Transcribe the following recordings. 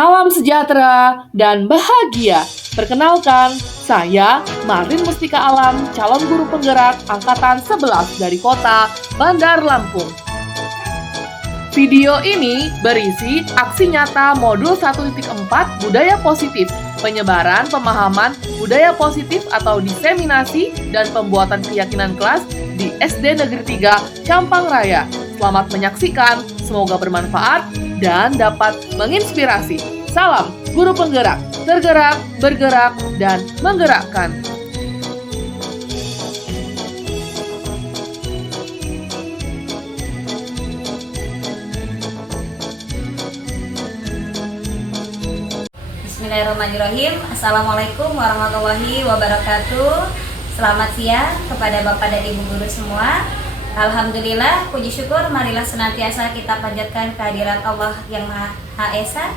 Salam sejahtera dan bahagia. Perkenalkan, saya Marin Mustika Alam, calon guru penggerak angkatan 11 dari kota Bandar Lampung. Video ini berisi aksi nyata modul 1.4 budaya positif, penyebaran pemahaman budaya positif atau diseminasi dan pembuatan keyakinan kelas di SD Negeri 3 Campang Raya. Selamat menyaksikan, semoga bermanfaat dan dapat menginspirasi. Salam guru penggerak, tergerak, bergerak, dan menggerakkan. Bismillahirrahmanirrahim. Assalamualaikum warahmatullahi wabarakatuh. Selamat siang kepada Bapak dan Ibu guru semua. Alhamdulillah, puji syukur marilah senantiasa kita panjatkan kehadirat Allah yang Maha Esa,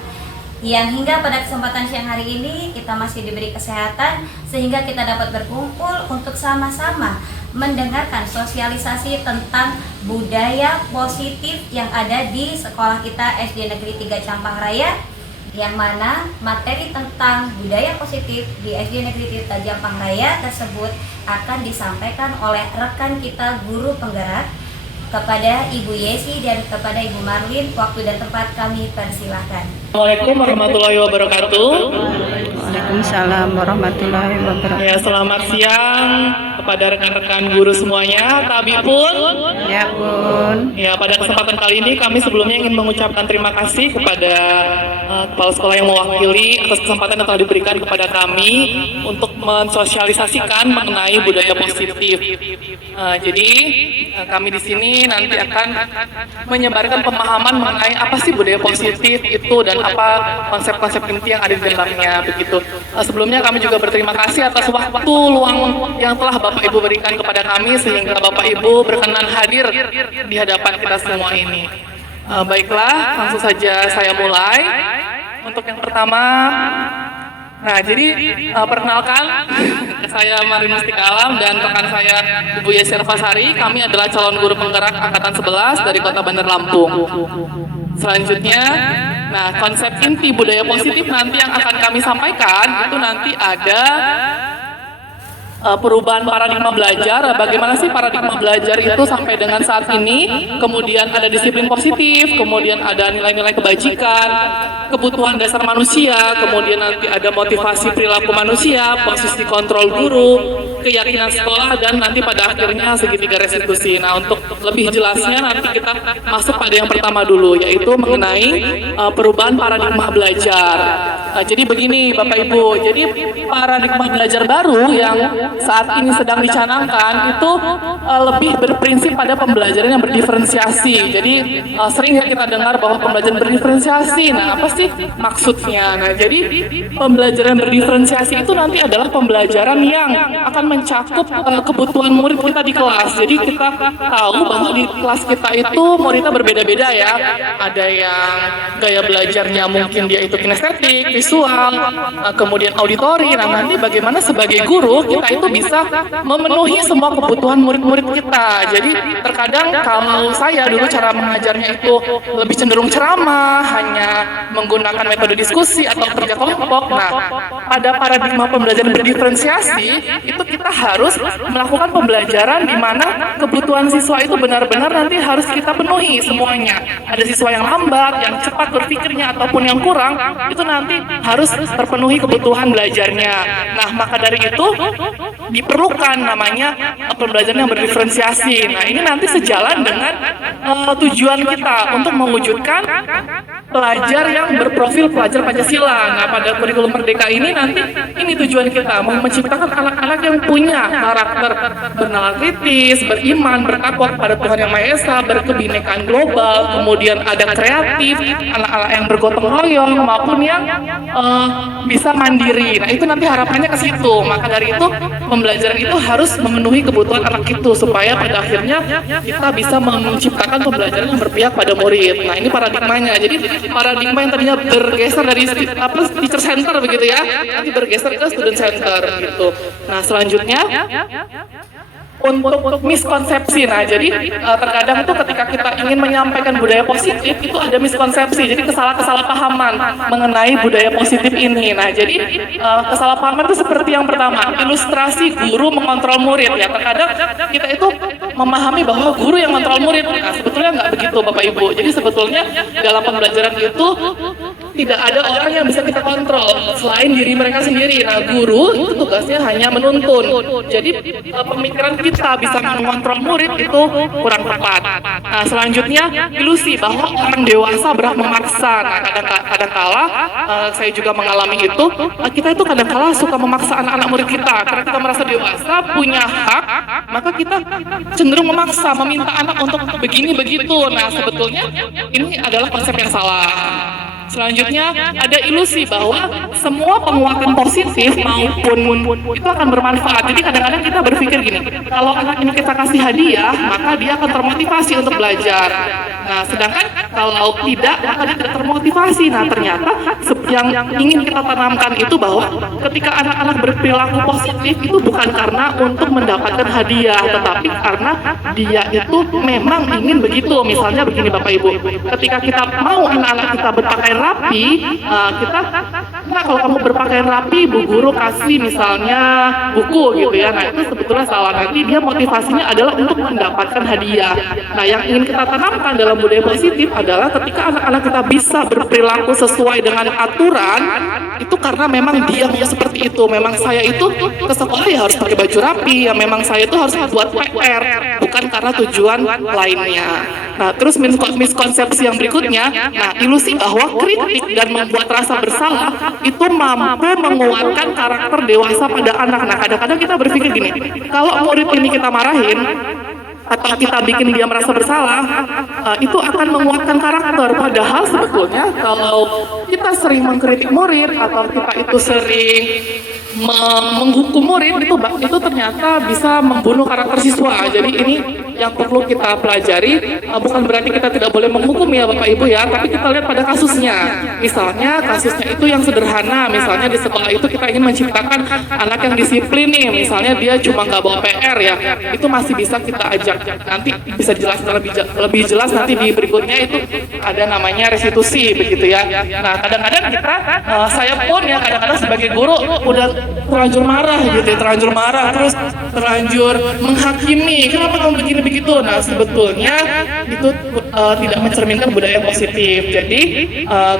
yang hingga pada kesempatan siang hari ini kita masih diberi kesehatan sehingga kita dapat berkumpul untuk sama-sama mendengarkan sosialisasi tentang budaya positif yang ada di sekolah kita SD Negeri 3 Campang Raya, yang mana materi tentang budaya positif di SD Negeri 3 Campang Raya tersebut akan disampaikan oleh rekan kita guru penggerak. Kepada Ibu Yesi dan kepada Ibu Marlin, waktu dan tempat kami persilahkan. Assalamualaikum warahmatullahi wabarakatuh. Waalaikumsalam warahmatullahi wabarakatuh. Ya, selamat siang kepada rekan-rekan guru semuanya. Tabi pun. Ya Bun. Ya, pada kesempatan kali ini kami sebelumnya ingin mengucapkan terima kasih kepada kepala sekolah yang mewakili atas kesempatan yang telah diberikan kepada kami untuk mensosialisasikan mengenai budaya positif. Jadi kami di sini nanti akan menyebarkan pemahaman mengenai apa sih budaya positif itu dan apa konsep-konsep inti yang ada di dalamnya begitu. Sebelumnya kami juga berterima kasih atas waktu luang yang telah Bapak Ibu berikan kepada kami sehingga Bapak Ibu berkenan hadir di hadapan kita semua ini. Baiklah, langsung saja saya mulai. Untuk yang pertama, nah jadi perkenalkan, saya Marin Mustika Alam dan rekan saya Ibu Yesi Elvasari. Kami adalah calon guru penggerak angkatan 11 dari kota Bandar Lampung. Selanjutnya, nah konsep inti budaya positif nanti yang akan kami sampaikan itu nanti ada perubahan paradigma belajar, bagaimana sih paradigma belajar itu sampai dengan saat ini, kemudian ada disiplin positif, kemudian ada nilai-nilai kebajikan, kebutuhan dasar manusia, kemudian nanti ada motivasi perilaku manusia, posisi kontrol guru, keyakinan sekolah, dan nanti pada akhirnya segitiga restitusi. Nah, untuk lebih jelasnya nanti kita masuk pada yang pertama dulu, yaitu mengenai perubahan paradigma belajar. Jadi begini Bapak Ibu, jadi paradigma belajar baru yang saat ini sedang dicanangkan itu lebih berprinsip pada pembelajaran yang berdiferensiasi. Jadi sering ya kita dengar bahwa pembelajaran berdiferensiasi. Nah, apa sih maksudnya? Nah, jadi pembelajaran berdiferensiasi itu nanti adalah pembelajaran yang akan mencakup kebutuhan murid kita di kelas. Jadi kita tahu bahwa di kelas kita itu muridnya berbeda-beda ya. Ada yang gaya belajarnya mungkin dia itu kinestetik, visual, kemudian auditori. Nah, nanti bagaimana sebagai guru kita itu bisa memenuhi semua kebutuhan murid-murid kita. Jadi terkadang kalau saya dulu cara mengajarnya itu lebih cenderung ceramah, hanya menggunakan metode diskusi atau kerja kelompok. Nah, pada paradigma pembelajaran berdiferensiasi itu kita harus melakukan pembelajaran di mana kebutuhan siswa itu benar-benar nanti harus kita penuhi semuanya. Ada siswa yang lambat, yang cepat berpikirnya ataupun yang kurang, itu nanti harus terpenuhi kebutuhan belajarnya. Nah, maka dari itu diperlukan namanya pembelajaran yang berdiferensiasi. Nah, ini nanti sejalan dengan tujuan kita untuk mewujudkan pelajar yang berprofil pelajar Pancasila. Nah, pada kurikulum Merdeka ini nanti ini tujuan kita, mau menciptakan anak-anak yang punya karakter bernalar kritis, beriman, bertakwa kepada Tuhan Yang Maha Esa, berkebinekaan global, kemudian ada kreatif, anak-anak yang bergotong royong maupun yang bisa mandiri. Nah, itu nanti harapannya ke situ. Maka dari itu pembelajaran itu harus memenuhi kebutuhan anak itu supaya pada akhirnya kita bisa menciptakan pembelajaran yang berpihak pada murid. Nah, ini paradigmanya. Jadi paradigma yang tadinya bergeser dari teacher center begitu ya, nanti bergeser ke student center gitu. Nah, selanjutnya untuk miskonsepsi. Nah, jadi terkadang itu ketika kita ingin menyampaikan budaya positif itu ada miskonsepsi. Jadi kesalahpahaman mengenai budaya positif ini. Nah, jadi kesalahpahaman itu seperti yang pertama, ilustrasi guru mengontrol murid ya. Terkadang kita itu memahami bahwa guru yang mengontrol murid. Nah, sebetulnya nggak begitu Bapak Ibu. Jadi sebetulnya dalam pembelajaran itu tidak ada orang yang bisa kita kontrol selain diri mereka sendiri. Nah, guru itu tugasnya hanya menuntun. Jadi pemikiran kita bisa mengontrol murid itu kurang tepat. Nah, selanjutnya ilusi bahwa orang dewasa berhak memaksa. Nah, kadang-kala saya juga mengalami itu. Kita itu kadang-kala suka memaksa anak-anak murid kita karena kita merasa dewasa, punya hak, maka kita cenderung memaksa, meminta anak untuk begini begitu. Nah, sebetulnya ini adalah konsep yang salah. Selanjutnya ada ilusi bahwa semua penguatan positif maupun itu akan bermanfaat. Jadi kadang-kadang kita berpikir gini, kalau anak ini kita kasih hadiah, maka dia akan termotivasi untuk belajar. Nah, sedangkan kalau tidak, maka dia tidak termotivasi. Nah, ternyata yang ingin kita tanamkan itu bahwa ketika anak-anak berperilaku positif itu bukan karena untuk mendapatkan hadiah, tetapi karena dia itu memang ingin begitu. Misalnya begini Bapak Ibu, ketika kita mau anak-anak kita berpakaian rapi, nah kalau kamu berpakaian rapi, Bu Guru kasih misalnya buku gitu ya. Nah, itu sebetulnya salah. Nanti dia motivasinya adalah untuk mendapatkan hadiah. Nah, yang ingin kita tanamkan dalam budaya positif adalah ketika anak-anak kita bisa berperilaku sesuai dengan aturan, itu karena memang dia mau seperti itu. Memang saya itu ke sekolah ya harus pakai baju rapi, ya memang saya itu harus buat PR, bukan karena tujuan lainnya. Nah, terus miskonsepsi yang berikutnya, nah ilusi bahwa kritik dan membuat rasa bersalah itu mampu menguatkan karakter dewasa pada anak. Nah, kadang-kadang kita berpikir gini, kalau murid ini kita marahin atau kita bikin dia merasa bersalah, itu akan menguatkan karakter. Padahal sebetulnya kalau kita sering mengkritik murid atau kita itu sering menghukum murid, itu ternyata bisa membunuh karakter siswa. Jadi ini yang perlu kita pelajari. Bukan berarti kita tidak boleh menghukum ya Bapak Ibu ya, tapi kita lihat pada kasusnya. Misalnya kasusnya itu yang sederhana, misalnya di sekolah itu kita ingin menciptakan anak yang disiplin nih, misalnya dia cuma nggak bawa PR ya, itu masih bisa kita ajak. Nanti bisa jelaskan lebih jelas nanti di berikutnya, itu ada namanya restitusi begitu ya. Nah, kadang-kadang kita, saya pun ya kadang-kadang sebagai guru udah terlanjur marah gitu ya, terlanjur marah, terus terlanjur menghakimi, kenapa kamu begini begitu. Nah, sebetulnya itu tidak mencerminkan budaya yang positif. Jadi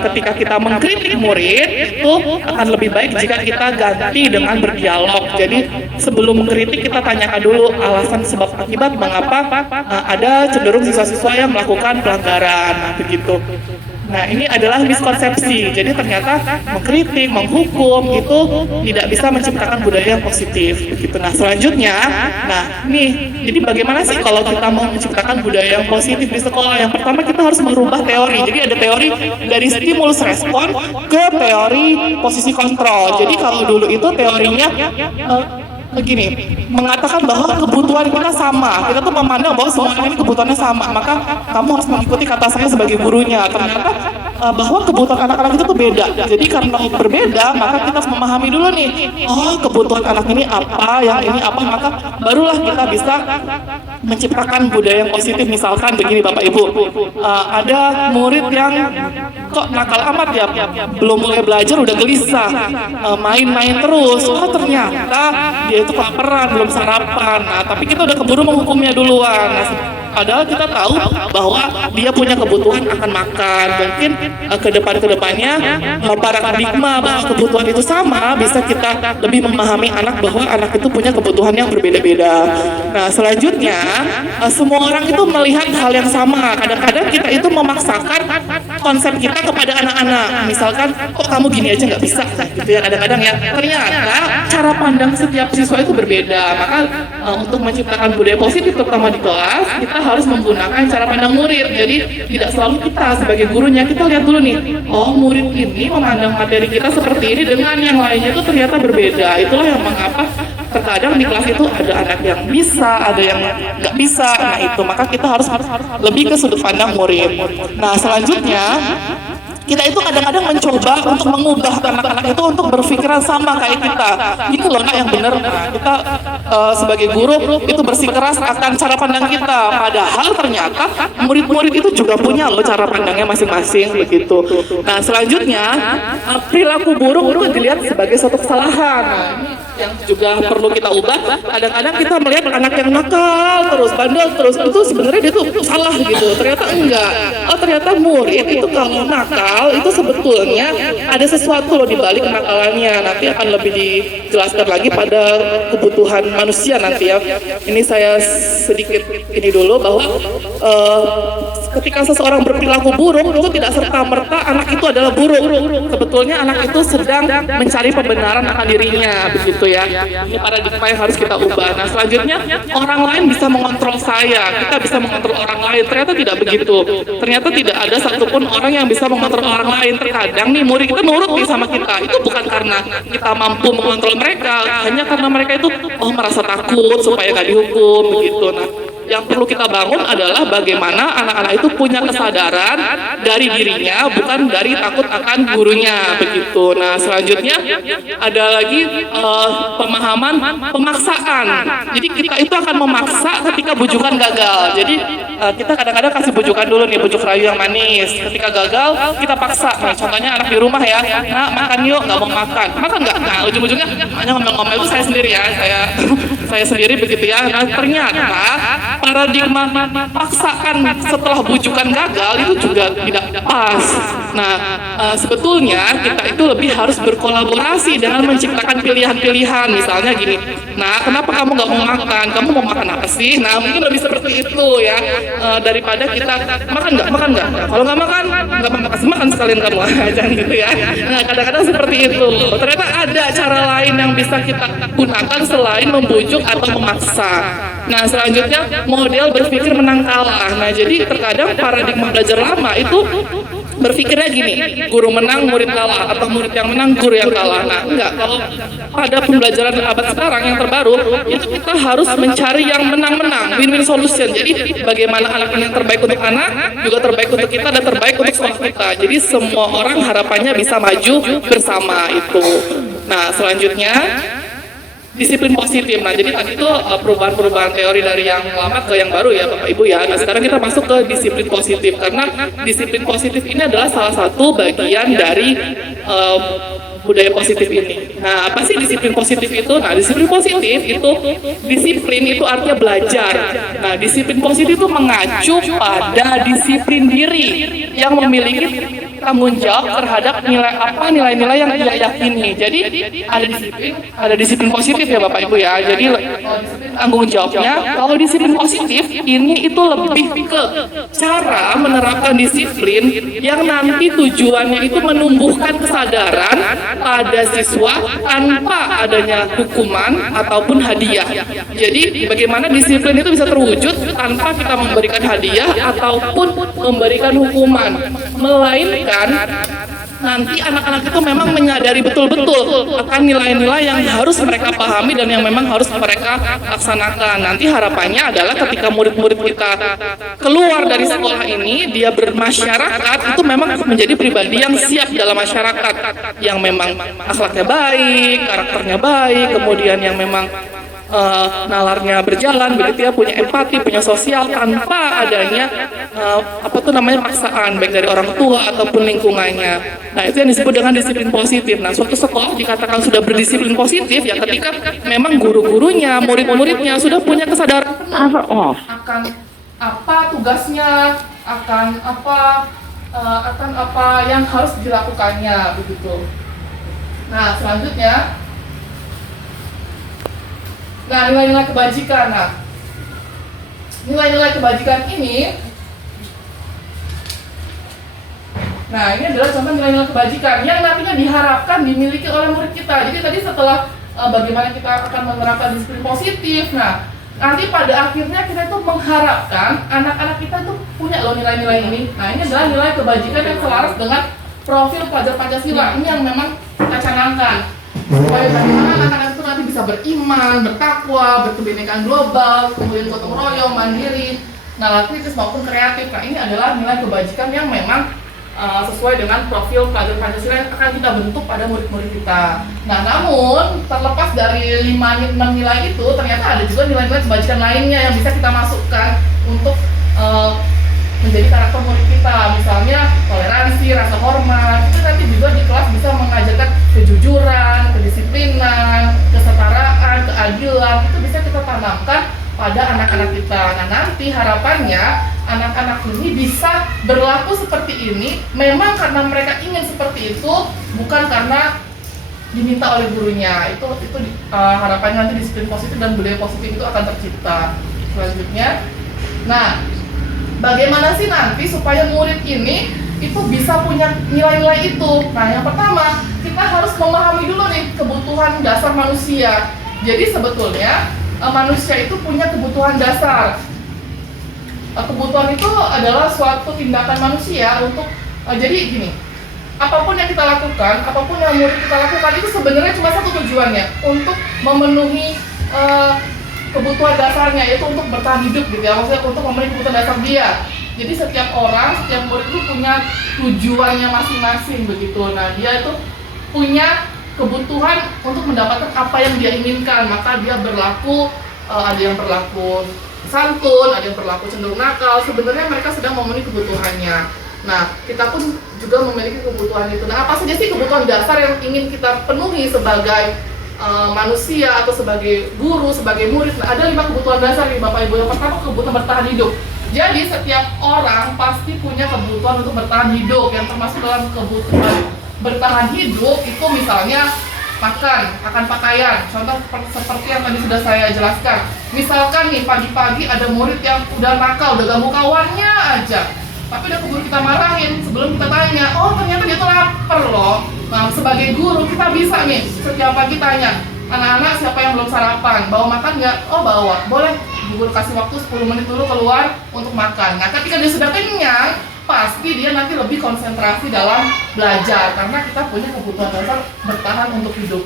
ketika kita mengkritik murid itu akan lebih baik jika kita ganti dengan berdialog. Jadi sebelum mengkritik kita tanyakan dulu alasan sebab akibat mengapa ada cenderung siswa-siswa yang melakukan pelanggaran. Nah, begitu. Nah, ini adalah miskonsepsi. Jadi ternyata mengkritik, menghukum itu tidak bisa menciptakan budaya yang positif. Begitu. Nah, selanjutnya, nah nih, jadi bagaimana sih kalau kita mau menciptakan budaya yang positif di sekolah? Yang pertama kita harus merubah teori. Jadi ada teori dari stimulus respon ke teori posisi kontrol. Jadi kalau dulu itu teorinya begini, mengatakan bahwa kebutuhan kita sama. Kita tuh memandang bahwa semua ini kebutuhannya sama, maka kamu harus mengikuti kata saya sebagai gurunya. Ternyata bahwa kebutuhan anak-anak itu tuh beda. Jadi karena berbeda, maka kita harus memahami dulu nih, oh kebutuhan anak ini apa, yang ini apa, maka barulah kita bisa menciptakan budaya yang positif. Misalkan begini Bapak Ibu, ada murid yang kok nakal amat ya, belum mulai belajar udah gelisah, main-main terus. Oh ternyata dia itu kelaparan, belum sarapan. Nah, tapi kita udah keburu menghukumnya duluan. Nah, padahal kita tahu bahwa dia punya kebutuhan akan makan. Mungkin ke depannya paradigma bahwa kebutuhan itu sama, bisa kita lebih memahami anak bahwa anak itu punya kebutuhan yang berbeda-beda. Nah, selanjutnya semua orang itu melihat hal yang sama. Kadang-kadang kita itu memaksakan konsep kita kepada anak-anak. Misalkan, kok kamu gini aja nggak bisa, gitu ya. Kadang-kadang ya, ternyata cara pandang setiap siswa itu berbeda. Maka untuk menciptakan budaya positif terutama di kelas, kita harus menggunakan cara pandang murid. Jadi tidak selalu kita sebagai gurunya, kita lihat dulu nih, oh murid ini memandang materi kita seperti ini dengan yang lainnya itu ternyata berbeda. Itulah yang mengapa terkadang di kelas itu ada anak yang bisa, ada yang nggak bisa. Nah itu, maka kita harus lebih ke sudut pandang murid. Nah selanjutnya kita itu kadang-kadang mencoba untuk mengubah anak-anak itu untuk berpikiran sama kayak kita. Gitu loh nak, yang benar. Kita sebagai guru itu bersikeras akan cara pandang kita. Padahal ternyata murid-murid itu juga punya loh cara pandangnya masing-masing begitu. Nah selanjutnya perilaku buruk itu dilihat sebagai suatu kesalahan. Yang juga perlu kita ubah. Kadang-kadang kita melihat anak yang nakal terus, bandel terus, itu sebenarnya dia tuh salah gitu. Ternyata enggak. Oh ternyata murid itu kalau nakal itu sebetulnya ada sesuatu loh di balik kenakalannya. Nanti akan lebih dijelaskan lagi pada kebutuhan manusia nanti ya. Ini saya sedikit ini dulu bahwa ketika seseorang berperilaku buruk itu tidak serta-merta anak itu adalah buruk. Sebetulnya anak itu sedang mencari pembenaran akan dirinya begitu ya. Ini paradigma yang harus kita ubah. Nah selanjutnya orang lain bisa mengontrol saya, kita bisa mengontrol orang lain. Ternyata tidak begitu. Ternyata tidak ada satupun orang yang bisa mengontrol orang lain. Terkadang nih murid kita nurut nih sama kita. Itu bukan karena kita mampu mengontrol mereka, hanya karena mereka itu merasa takut supaya nggak dihukum begitu. Nah yang perlu kita bangun adalah bagaimana anak-anak itu punya kesadaran dari dirinya, bukan dari takut akan gurunya begitu. Nah selanjutnya ada lagi pemahaman pemaksaan. Jadi kita itu akan memaksa ketika bujukan gagal. Jadi kita kadang-kadang kasih bujukan dulu nih, bujuk rayu yang manis. Ketika gagal kita paksa. Nah, contohnya anak di rumah ya, nah makan yuk, nggak mau makan nggak. Nah ujung-ujungnya hanya ngomel-ngomel itu saya sendiri ya, saya sendiri begitu ya. Nah ternyata paradigma paksaan setelah bujukan gagal itu juga tidak pas. Nah, sebetulnya kita itu lebih harus berkolaborasi dengan menciptakan pilihan-pilihan. Misalnya gini, nah kenapa kamu nggak mau makan? Kamu mau makan apa sih? Nah mungkin lebih seperti itu ya, daripada kita makan nggak. Nah, kalau nggak makan, nggak kasih makan sekalian kamu, jangan gitu ya. Nah kadang-kadang seperti itu. Ternyata ada cara lain yang bisa kita gunakan selain membujuk atau memaksa. Nah selanjutnya model berpikir menang kalah. Nah jadi terkadang paradigma belajar lama itu berpikirnya gini, guru menang murid kalah, atau murid yang menang guru yang kalah. Nah enggak, kalau pada pembelajaran abad sekarang yang terbaru itu kita harus mencari yang menang-menang, win-win solution. Jadi bagaimana anak yang terbaik untuk anak, juga terbaik untuk kita, dan terbaik untuk sekolah kita. Jadi semua orang harapannya bisa maju bersama itu. Nah selanjutnya disiplin positif. Nah jadi tadi itu perubahan-perubahan teori dari yang lama ke yang baru ya Bapak Ibu ya. Nah sekarang kita masuk ke disiplin positif, karena disiplin positif ini adalah salah satu bagian dari budaya positif ini. Nah apa sih disiplin positif itu? Nah disiplin positif itu, disiplin itu artinya belajar. Nah disiplin positif itu mengacu pada disiplin diri yang memiliki tanggung jawab terhadap nilai-nilai yang ia yakini. Jadi ada disiplin positif ya Bapak Ibu ya. Jadi tanggung jawabnya, kalau disiplin positif ini itu lebih ke cara menerapkan disiplin yang nanti tujuannya itu menumbuhkan kesadaran pada siswa tanpa adanya hukuman ataupun hadiah. Jadi bagaimana disiplin itu bisa terwujud tanpa kita memberikan hadiah ataupun memberikan hukuman, melainkan nanti anak-anak itu memang menyadari betul-betul akan nilai-nilai yang harus mereka pahami dan yang memang harus mereka laksanakan. Nanti harapannya adalah ketika murid-murid kita keluar dari sekolah ini, dia bermasyarakat itu memang menjadi pribadi yang siap dalam masyarakat, yang memang akhlaknya baik, karakternya baik, kemudian yang memang nalarnya berjalan begitu ya, punya empati, punya sosial tanpa adanya paksaan baik dari orang tua ataupun lingkungannya. Nah itu yang disebut dengan disiplin positif. Nah suatu sekolah dikatakan sudah berdisiplin positif ya ketika memang guru-gurunya, murid-muridnya sudah punya kesadaran akan apa tugasnya, akan apa yang harus dilakukannya begitu. Nah selanjutnya, nah nilai-nilai kebajikan. Nah nilai-nilai kebajikan ini, nah ini adalah contoh nilai-nilai kebajikan yang nantinya diharapkan dimiliki oleh murid kita. Jadi tadi setelah bagaimana kita akan menerapkan disiplin positif, nah nanti pada akhirnya kita itu mengharapkan anak-anak kita itu punya loh nilai-nilai ini. Nah ini adalah nilai kebajikan yang selaras dengan profil pelajar Pancasila. Ini yang memang kita canangkan supaya bagaimana anak-anak itu nanti bisa beriman, bertakwa, berkebinekaan global, kemudian gotong royong, mandiri, nalar kritis maupun kreatif. Nah ini adalah nilai kebajikan yang memang sesuai dengan profil pelajar Pancasila yang akan kita bentuk pada murid-murid kita. Nah, namun terlepas dari 5-6 nilai itu, ternyata ada juga nilai-nilai kebajikan lainnya yang bisa kita masukkan untuk menjadi karakter murid kita. Misalnya toleransi, rasa hormat. Itu nanti juga di kelas bisa mengajarkan kejujuran, kedisiplinan, kesetaraan, keadilan. Itu bisa kita tanamkan pada anak-anak kita. Nah, nanti harapannya anak-anak ini bisa berlaku seperti ini memang karena mereka ingin seperti itu, bukan karena diminta oleh gurunya. Itu harapannya nanti disiplin positif dan budaya positif itu akan tercipta. Selanjutnya, nah, bagaimana sih nanti supaya murid ini itu bisa punya nilai-nilai itu? Nah, yang pertama, kita harus memahami dulu nih kebutuhan dasar manusia. Jadi sebetulnya manusia itu punya kebutuhan dasar. Kebutuhan itu adalah suatu tindakan manusia untuk jadi gini, apapun yang kita lakukan, apapun yang murid kita lakukan itu sebenarnya cuma satu tujuannya, untuk memenuhi kebutuhan dasarnya, yaitu untuk bertahan hidup gitu ya, maksudnya untuk memenuhi kebutuhan dasar dia. Jadi setiap orang, setiap murid itu punya tujuannya masing-masing begitu. Nah, dia itu punya kebutuhan untuk mendapatkan apa yang dia inginkan, maka dia berlaku, ada yang berlaku santun, ada yang berlaku cenderung nakal. Sebenarnya mereka sedang memenuhi kebutuhannya. Nah, kita pun juga memiliki kebutuhan itu. Nah, apa saja sih kebutuhan dasar yang ingin kita penuhi sebagai manusia atau sebagai guru, sebagai murid? Nah, ada 5 kebutuhan dasar nih Bapak Ibu. Yang pertama, kebutuhan bertahan hidup. Jadi setiap orang pasti punya kebutuhan untuk bertahan hidup. Yang termasuk dalam kebutuhan bertahan hidup itu misalnya akan pakaian. Contoh seperti yang tadi sudah saya jelaskan. Misalkan nih pagi-pagi ada murid yang udah nakal, udah ganggu kawannya aja, tapi udah keburu kita marahin. Sebelum kita tanya, oh ternyata dia tuh lapar loh. Nah, sebagai guru kita bisa nih setiap pagi tanya, anak-anak siapa yang belum sarapan, bawa makan nggak? Oh bawa, boleh. Guru kasih waktu 10 menit dulu keluar untuk makan. Nah, ketika dia sudah kenyang, pasti dia nanti lebih konsentrasi dalam belajar karena kita punya kebutuhan dasar bertahan untuk hidup.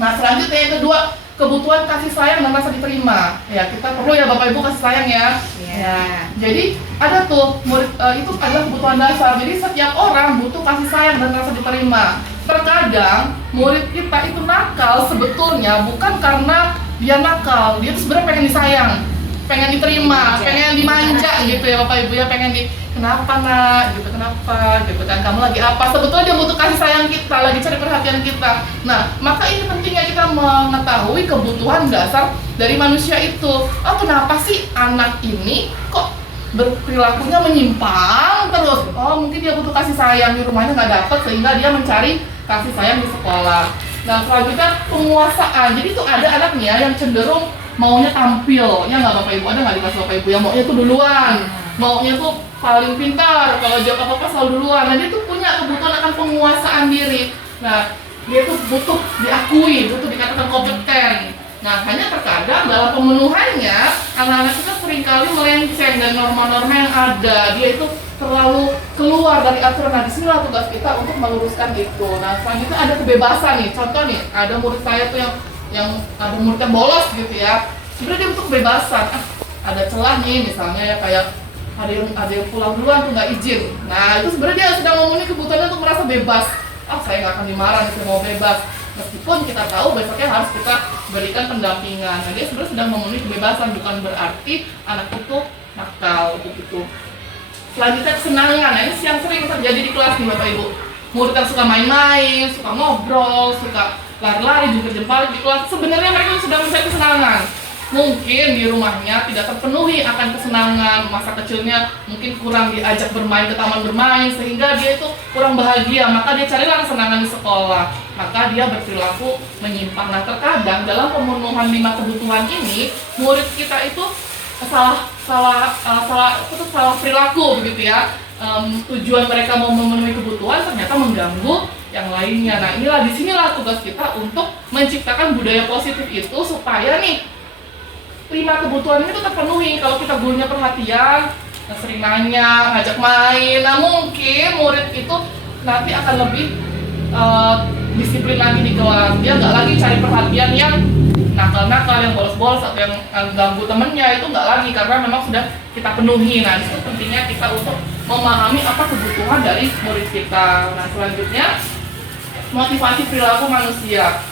Nah, selanjutnya yang kedua, kebutuhan kasih sayang dan rasa diterima. Ya, kita perlu ya Bapak Ibu kasih sayang ya. Ya. Jadi ada tuh murid itu adalah kebutuhan dasar. Jadi setiap orang butuh kasih sayang dan rasa diterima. Terkadang murid kita itu nakal sebetulnya bukan karena dia nakal, dia tuh sebenarnya pengen disayang, pengen diterima, pengen dimanja gitu ya Bapak Ibu ya, pengen kenapa nak gitu, kenapa gitu kan, kamu lagi apa, sebetulnya dia butuh kasih sayang kita, lagi cari perhatian kita. Nah, maka ini pentingnya kita mengetahui kebutuhan dasar dari manusia itu. Oh, kenapa sih anak ini kok berperilakunya menyimpang terus? Oh, mungkin dia butuh kasih sayang di rumahnya nggak dapat sehingga dia mencari kasih sayang di sekolah. Nah, selanjutnya penguasaan. Jadi tuh ada anaknya yang cenderung maunya tampil, ya nggak Bapak Ibu? Ada nggak di kelas Bapak Ibu yang maunya tuh duluan, maunya tuh paling pintar, kalau jawab apa-apa selalu duluan. Nah, dia tuh punya kebutuhan akan penguasaan diri. Nah, dia tuh butuh diakui, butuh dikatakan kompeten. Nah, hanya terkadang dalam pemenuhannya anak-anak kita seringkali melenceng dari norma-norma yang ada. Dia itu terlalu keluar dari aturan. Nah, disinilah tugas kita untuk meluruskan itu. Nah, selanjutnya ada kebebasan nih. Contoh nih, ada murid saya tuh yang ada murid yang bolos gitu ya. Sebenarnya dia butuh kebebasan. Ada celah nih, misalnya ya kayak ada yang pulang duluan tuh nggak izin. Nah, itu sebenarnya dia sedang memenuhi kebutuhannya untuk merasa bebas. Saya nggak akan dimarah, saya mau bebas. Meskipun kita tahu besoknya harus kita berikan pendampingan. Nah, dia sebenarnya sedang memenuhi kebebasan, bukan berarti anak itu nakal begitu. Selanjutnya kesenangan. Nah, ini yang sering terjadi di kelas nih Bapak Ibu. Murid yang suka main-main, suka ngobrol, suka lari-lari, jungkir-jempol di kelas. Sebenarnya mereka sedang mencari kesenangan. Mungkin di rumahnya tidak terpenuhi akan kesenangan, masa kecilnya mungkin kurang diajak bermain ke taman bermain sehingga dia itu kurang bahagia, maka dia carilah kesenangan di sekolah, maka dia berperilaku menyimpang. Nah, terkadang dalam pemenuhan 5 kebutuhan ini murid kita itu salah perilaku begitu ya. Tujuan mereka mau memenuhi kebutuhan ternyata mengganggu yang lainnya. Nah, disinilah tugas kita untuk menciptakan budaya positif itu supaya nih 5 kebutuhan ini tuh terpenuhi. Kalau kita gurunya perhatian, sering nanya, ngajak main, nah mungkin murid itu nanti akan lebih disiplin lagi di kelas. Dia nggak lagi cari perhatian yang nakal-nakal, yang bolos-bolos atau yang ganggu temennya itu nggak lagi, karena memang sudah kita penuhi. Nah, itu pentingnya kita untuk memahami apa kebutuhan dari murid kita. Nah, selanjutnya motivasi perilaku manusia.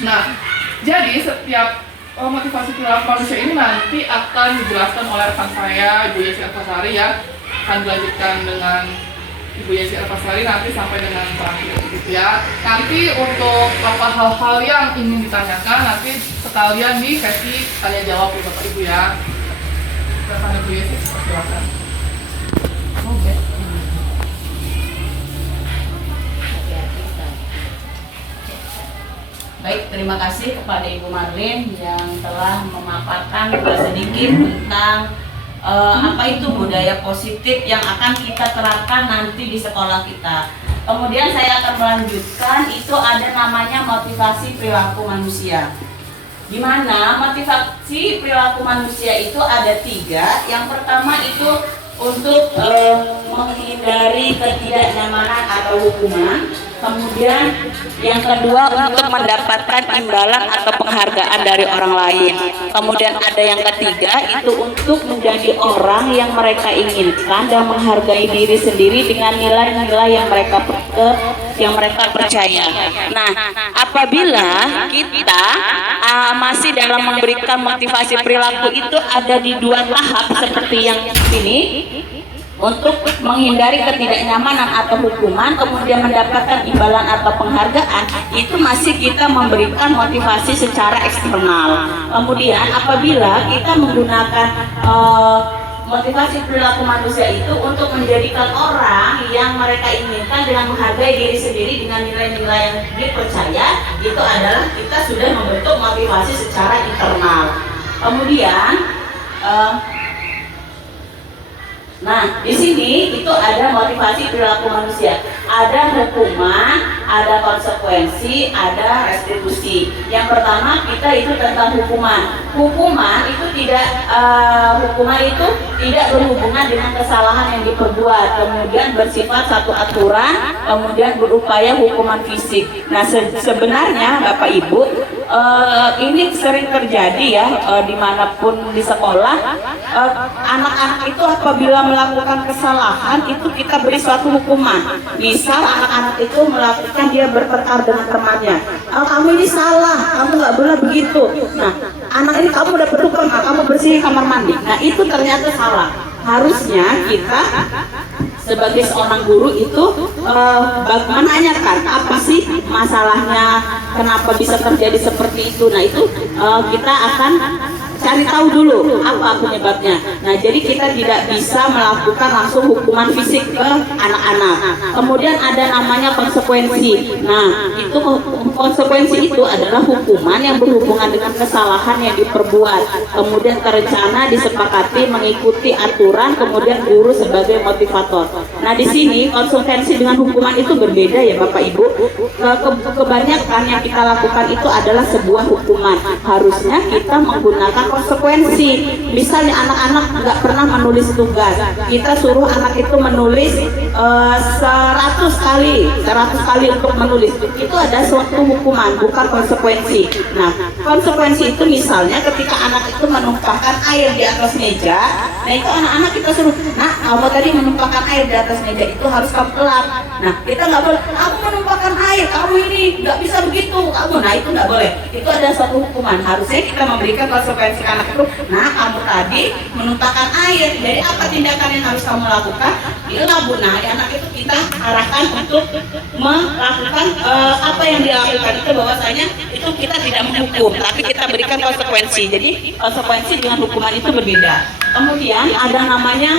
Nah, jadi setiap motivasi perilaku manusia ini nanti akan dijelaskan oleh rekan saya, Ibu Yesi Elfasari, ya. Akan dilanjutkan dengan Ibu Yesi Elfasari nanti sampai dengan terakhir gitu ya. Nanti untuk apa hal-hal yang ingin ditanyakan nanti sekalian di sesi tanya jawab ya Bapak Ibu ya. Silakan Ibu Yesi, silakan. Baik, terima kasih kepada Ibu Marlin yang telah memaparkan sedikit tentang apa itu budaya positif yang akan kita terapkan nanti di sekolah kita. Kemudian saya akan melanjutkan, itu ada namanya motivasi perilaku manusia. Di mana motivasi perilaku manusia itu ada 3. Yang pertama itu untuk menghindari ketidaknyamanan atau hukuman. Kemudian yang kedua untuk mendapatkan imbalan atau penghargaan dari orang lain. Kemudian ada yang ketiga itu untuk menjadi orang yang mereka inginkan dan menghargai diri sendiri dengan nilai-nilai yang mereka percaya. Nah, apabila kita masih dalam memberikan motivasi perilaku itu ada di 2 tahap seperti yang ini, untuk menghindari ketidaknyamanan atau hukuman, kemudian mendapatkan imbalan atau penghargaan, itu masih kita memberikan motivasi secara eksternal. Kemudian apabila kita menggunakan motivasi perilaku manusia itu untuk menjadikan orang yang mereka inginkan dengan menghargai diri sendiri dengan nilai-nilai yang dipercaya, itu adalah kita sudah membentuk motivasi secara internal. Kemudian nah, di sini itu ada motivasi perilaku manusia. Ada hukuman, ada konsekuensi, ada restitusi. Yang pertama kita itu tentang hukuman. Hukuman itu tidak berhubungan dengan kesalahan yang diperbuat, kemudian bersifat satu aturan, kemudian berupaya hukuman fisik. Nah, sebenarnya Bapak Ibu, ini sering terjadi ya, dimanapun di sekolah, anak-anak itu apabila melakukan kesalahan itu kita beri suatu hukuman. Misal anak-anak itu melakukan, dia bertengkar dengan temannya, kamu ini salah, kamu nggak boleh begitu. Nah, anak ini kamu udah hukuman, kamu bersihin kamar mandi. Nah, itu ternyata salah. Harusnya kita sebagai seorang guru itu menanyakan apa sih masalahnya, kenapa bisa terjadi seperti itu. Nah, itu kita akan cari tahu dulu apa penyebabnya. Nah, jadi kita tidak bisa melakukan langsung hukuman fisik ke anak-anak. Kemudian ada namanya konsekuensi. Nah, itu konsekuensi itu adalah hukuman yang berhubungan dengan kesalahan yang diperbuat, kemudian terencana, disepakati, mengikuti aturan, kemudian guru sebagai motivator. Nah, di sini konsekuensi dengan hukuman itu berbeda ya Bapak Ibu. Kebanyakan yang kita lakukan itu adalah sebuah hukuman. Harusnya kita menggunakan konsekuensi. Misalnya anak-anak nggak pernah menulis tugas, kita suruh anak itu menulis 100 kali untuk menulis. Itu ada suatu hukuman, bukan konsekuensi. Nah, konsekuensi itu misalnya ketika anak itu menumpahkan air di atas meja. Nah, itu anak-anak kita suruh, nah kamu tadi menumpahkan air di atas meja, itu harus kamu elap. Nah, kita nggak boleh, kamu menumpahkan air, kamu ini nggak bisa begitu, kamu. Nah, itu nggak boleh. Itu ada suatu hukuman. Harusnya kita memberikan konsekuensi ke anak itu. Nah, kamu tadi menumpahkan air, jadi apa tindakan yang harus kamu lakukan? Elap, Bu. Nah, anak itu kita arahkan untuk melakukan apa yang dilakukan itu, bahwasanya itu kita tidak menghukum, tapi kita berikan konsekuensi. Jadi konsekuensi dengan hukuman itu berbeda. Kemudian ada namanya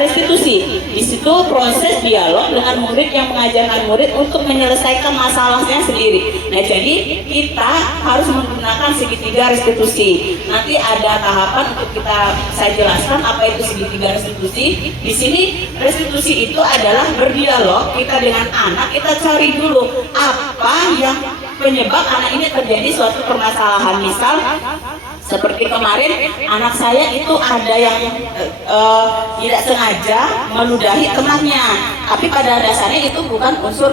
restitusi. Di situ proses dialog dengan murid yang mengajarkan murid untuk menyelesaikan masalahnya sendiri. Nah, jadi kita harus menggunakan segitiga restitusi. Nanti ada tahapan untuk saya jelaskan apa itu segitiga restitusi. Di sini restitusi itu adalah berdialog kita dengan anak. Kita cari dulu apa yang penyebab anak ini terjadi suatu permasalahan. Misal Seperti kemarin anak saya itu ada yang tidak sengaja meludahi temannya, tapi pada dasarnya itu bukan unsur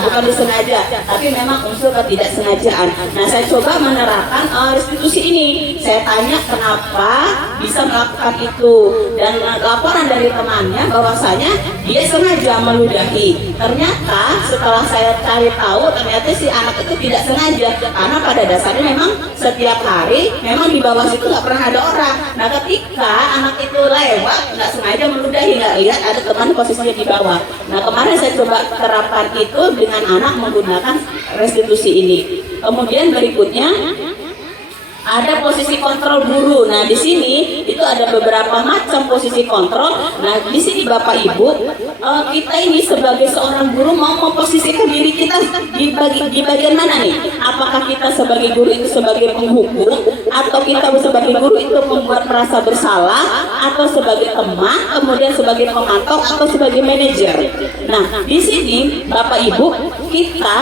bukan disengaja, tapi memang unsur ketidaksengajaan. Nah, saya coba menerapkan restitusi ini. Saya tanya kenapa bisa melakukan itu, dan laporan dari temannya bahwasanya dia sengaja meludahi. Ternyata setelah saya cari tahu, ternyata si anak itu tidak sengaja, karena pada dasarnya memang setiap hari memang di bawah situ nggak pernah ada orang. Nah, ketika anak itu lewat nggak sengaja meludahi, nggak lihat ada teman posisinya di bawah. Nah, kemarin saya coba terapkan itu dengan anak menggunakan restitusi ini. Kemudian berikutnya ada posisi kontrol guru. Nah, di sini itu ada beberapa macam posisi kontrol. Nah, di sini Bapak Ibu, kita ini sebagai seorang guru mau memposisikan diri kita di bagian mana nih? Apakah kita sebagai guru itu sebagai penghukum, atau kita sebagai guru itu membuat merasa bersalah, atau sebagai teman, kemudian sebagai pemantau, atau sebagai manajer? Nah, di sini Bapak Ibu, kita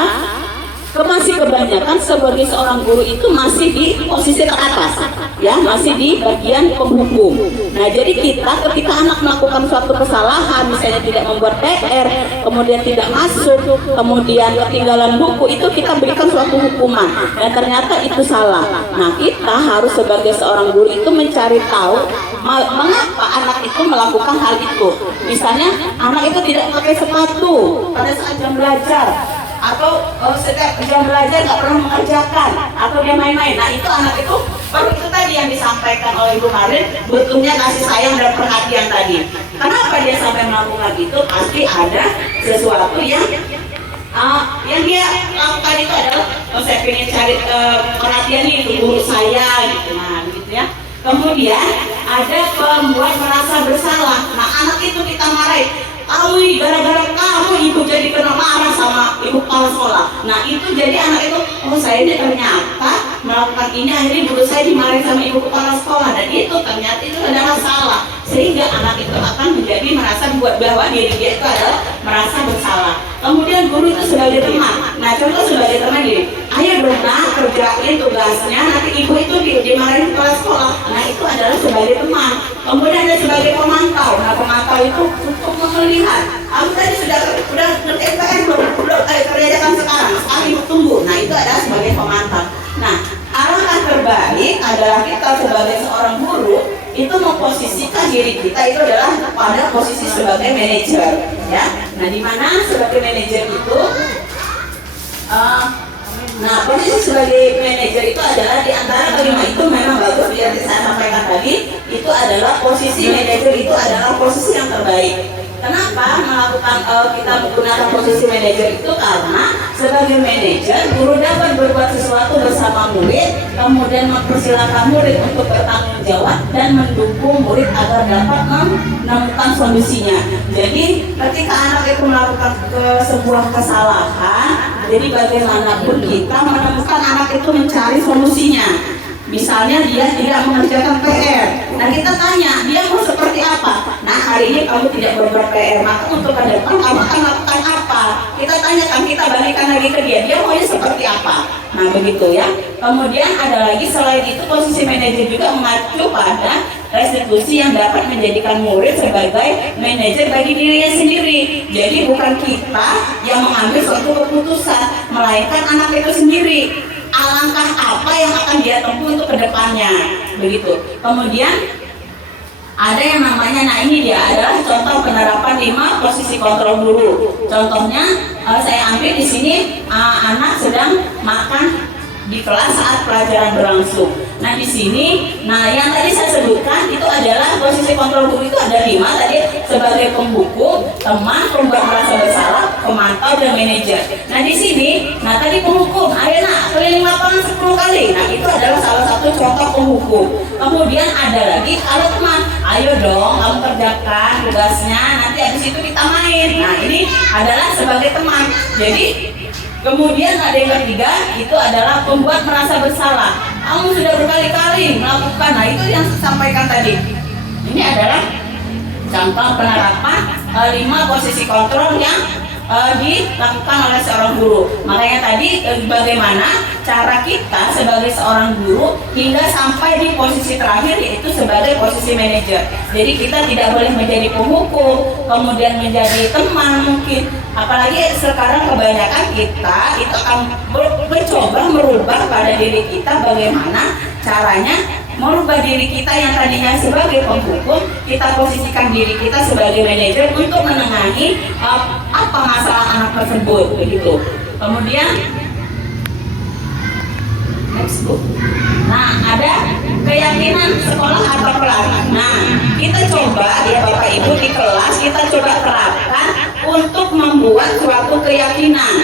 masih kebanyakan sebagai seorang guru itu masih di posisi teratas, ya, masih di bagian penghukum. Nah, jadi kita ketika anak melakukan suatu kesalahan, misalnya tidak membuat PR, kemudian tidak masuk, kemudian ketinggalan buku, itu kita berikan suatu hukuman, dan ternyata itu salah. Nah, kita harus sebagai seorang guru itu mencari tahu mengapa anak itu melakukan hal itu. Misalnya anak itu tidak pakai sepatu pada saat jam belajar, atau setiap jam belajar nggak pernah mengerjakan, atau dia main-main. Nah, itu anak itu baru itu tadi yang disampaikan oleh Ibu Marin, butuhnya kasih sayang dan perhatian tadi. Kenapa dia sampai melakukan itu? Pasti ada sesuatu yang dia lakukan itu adalah saya pengen cari perhatian itu guru saya gitu. Nah, gitu ya. Kemudian ada pembuat merasa bersalah. Nah, anak itu kita marahin, kamu ini gara-gara kamu ibu jadi kena marah sama ibu kepala sekolah. Nah, itu jadi anak itu, oh saya ini ternyata melakukan ini, akhirnya guru saya dimarahin sama ibu kepala sekolah, dan itu ternyata itu adalah salah, sehingga anak itu akan menjadi merasa bahwa diri dia itu adalah merasa bersalah. Kemudian guru itu sebagai teman. Nah, contoh sebagai teman gini, ayo dong nak kerjain tugasnya, nanti ibu itu dimarahin kepala sekolah. Nah, itu adalah sebagai teman. Kemudian ada sebagai pemantau. Nah, pemantau itu untuk melihat, aku tadi sudah ngerjain PR belum kerjakan sekarang ibu tunggu. Nah, itu adalah sebagai pemantau. Nah, alangkah terbaik adalah kita sebagai seorang guru itu memposisikan diri kita itu adalah pada posisi sebagai manajer, ya. Nah, di mana sebagai manajer itu posisi sebagai manajer itu adalah di antara kelima itu memang bagus yang saya sampaikan tadi, itu adalah posisi manajer itu adalah posisi yang terbaik. Kenapa kita menggunakan posisi manajer itu? Karena sebagai manajer, guru dapat berbuat sesuatu bersama murid, kemudian mempersilahkan murid untuk bertanggung jawab dan mendukung murid agar dapat menemukan solusinya. Jadi ketika anak itu melakukan sebuah kesalahan, jadi bagaimanapun kita menemukan anak itu mencari solusinya. Misalnya dia tidak mengerjakan PR, nah kita tanya dia mau seperti apa. Nah, hari ini kamu tidak berbuat PR, maka untuk ke depan kamu akan lakukan apa? Kita tanyakan, kita balikan lagi ke dia maunya seperti apa. Nah, begitu ya. Kemudian ada lagi selain itu, posisi manajer juga mengacu pada restitusi yang dapat menjadikan murid sebagai manajer bagi dirinya sendiri. Jadi bukan kita yang mengambil suatu keputusan, melainkan anak itu sendiri. Alangkah apa yang akan dia tempuh untuk kedepannya, begitu. Kemudian ada yang namanya, nah ini dia adalah contoh penerapan 5 posisi kontrol guru. Contohnya saya ambil di sini anak sedang makan di kelas saat pelajaran berlangsung. Nah, di sini, yang tadi saya sebutkan itu adalah posisi kontrol guru itu ada 5 tadi, sebagai pembuku, teman, pembuat merasa bersalah, pemantau, dan manajer. Nah, di sini, tadi penghukum, ayo nak keliling lapangan 10 kali. Nah, itu adalah salah satu contoh penghukum. Kemudian ada lagi kalau teman, ayo dong kamu kerjakan tugasnya, nanti habis itu kita main. Nah, ini adalah sebagai teman. Jadi kemudian ada yang ketiga, itu adalah pembuat merasa bersalah. Kamu sudah berkali-kali melakukan, nah itu yang saya sampaikan tadi. Ini adalah contoh penerapan 5 posisi kontrol yang dilakukan oleh seorang guru. Makanya tadi bagaimana cara kita sebagai seorang guru hingga sampai di posisi terakhir, yaitu sebagai posisi manajer. Jadi kita tidak boleh menjadi penghukum, kemudian menjadi teman mungkin. Apalagi sekarang kebanyakan kita itu akan mencoba merubah pada diri kita bagaimana caranya merubah diri kita yang tadinya sebagai penghukum, kita posisikan diri kita sebagai manajer untuk menengahi apa masalah anak tersebut, begitu. Kemudian next book. Nah, ada keyakinan sekolah atau kelas. Nah, kita coba ya Bapak Ibu di kelas kita coba terapkan untuk membuat suatu keyakinan.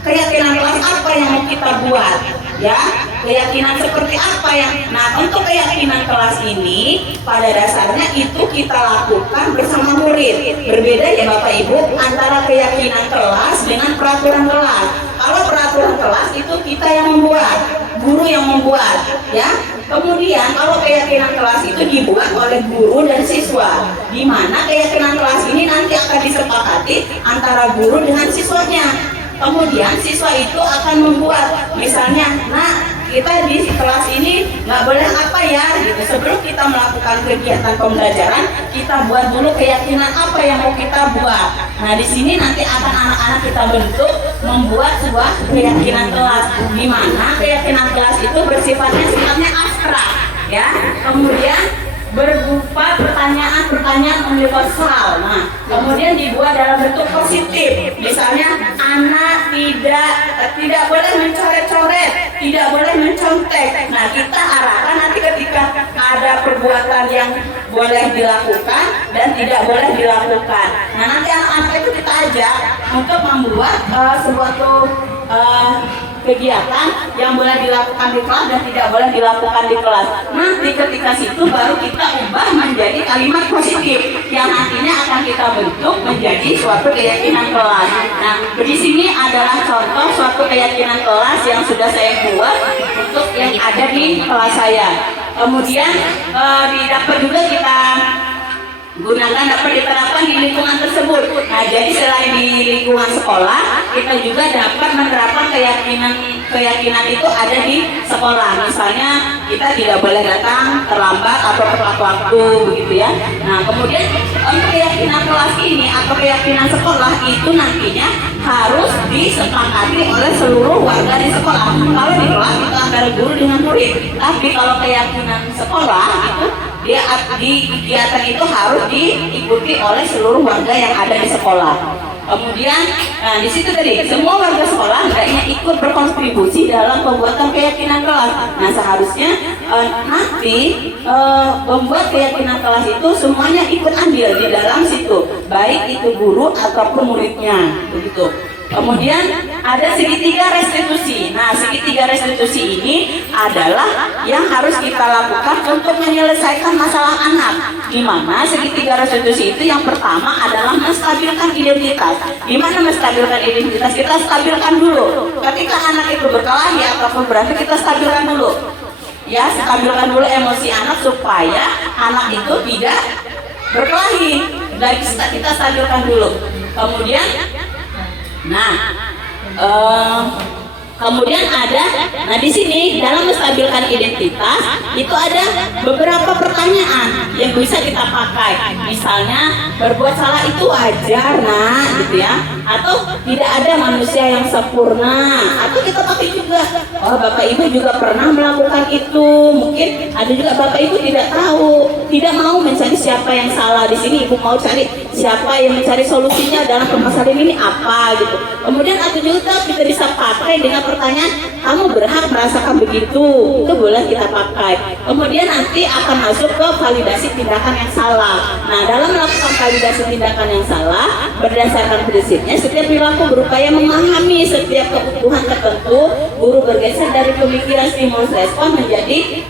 Keyakinan kelas apa yang mau kita buat? Ya, keyakinan seperti apa yang. Nah, untuk keyakinan kelas ini pada dasarnya itu kita lakukan bersama murid. Berbeda ya Bapak Ibu antara keyakinan kelas dengan peraturan kelas. Kalau peraturan kelas itu kita yang membuat, guru yang membuat, ya. Kemudian kalau keyakinan kelas itu dibuat oleh guru dan siswa, di mana keyakinan kelas ini nanti akan disepakati antara guru dengan siswanya. Kemudian siswa itu akan membuat, misalnya, nah kita di kelas ini nggak boleh apa ya, gitu. Sebelum kita melakukan kegiatan pembelajaran, kita buat dulu keyakinan apa yang mau kita buat. Nah di sini nanti akan anak-anak kita bentuk membuat sebuah keyakinan kelas, di mana keyakinan kelas itu sifatnya abstrak, ya. Kemudian berupa pertanyaan-pertanyaan universal. Nah, kemudian dibuat dalam bentuk positif. Misalnya, anak tidak boleh mencoret-coret, tidak boleh mencontek. Nah, kita arahkan nanti ketika ada perbuatan yang boleh dilakukan dan tidak boleh dilakukan. Nah, nanti anak-anak itu kita ajak untuk membuat suatu kegiatan yang boleh dilakukan di kelas dan tidak boleh dilakukan di kelas. Nanti ketika situ baru kita ubah menjadi kalimat positif yang nantinya akan kita bentuk menjadi suatu keyakinan kelas. Nah, di sini adalah contoh suatu keyakinan kelas yang sudah saya buat untuk yang ada di kelas saya. Kemudian dapat juga kita gunakan, dapat diterapkan di lingkungan tersebut. Nah, jadi selain di lingkungan sekolah, kita juga dapat menerapkan keyakinan itu ada di sekolah. Misalnya kita tidak boleh datang terlambat atau tepat waktu, begitu ya. Nah, kemudian untuk keyakinan kelas ini atau keyakinan sekolah itu nantinya harus disepakati oleh seluruh warga di sekolah. Kalau di kelas itu antara guru dengan murid, tapi kalau keyakinan sekolah itu dia di kegiatan itu harus diikuti oleh seluruh warga yang ada di sekolah. Kemudian, nah di situ tadi semua warga sekolah hendaknya ikut berkontribusi dalam pembuatan keyakinan kelas. Nah seharusnya nanti membuat keyakinan kelas itu semuanya ikut andil di dalam situ, baik itu guru ataupun muridnya, begitu. Kemudian ada segitiga restitusi. Nah, segitiga restitusi ini adalah yang harus kita lakukan untuk menyelesaikan masalah anak. Di mana segitiga restitusi itu yang pertama adalah menstabilkan identitas. Di mana menstabilkan identitas? Kita stabilkan dulu. Ketika anak itu berkelahi ataupun berantem, kita stabilkan dulu. Ya, stabilkan dulu emosi anak supaya anak itu tidak berkelahi. Dari kita stabilkan dulu. Kemudian kemudian ada, nah di sini dalam menstabilkan identitas itu ada beberapa pertanyaan yang bisa kita pakai. Misalnya berbuat salah itu wajar, nah, gitu ya. Atau tidak ada manusia yang sempurna. Atau kita pakai juga, oh Bapak Ibu juga pernah melakukan itu. Mungkin ada juga Bapak Ibu tidak tahu, tidak mau mencari siapa yang salah. Di sini Ibu mau cari siapa yang mencari solusinya dalam permasalahan ini apa gitu. Kemudian atau juga kita bisa pakai dengan pertanyaan, kamu berhak merasakan begitu, itu boleh kita pakai. Kemudian nanti akan masuk ke validasi tindakan yang salah. Nah, dalam melakukan validasi tindakan yang salah, berdasarkan prinsipnya setiap perilaku berupaya memahami setiap kebutuhan tertentu. Guru bergeser dari pemikiran stimulus respon menjadi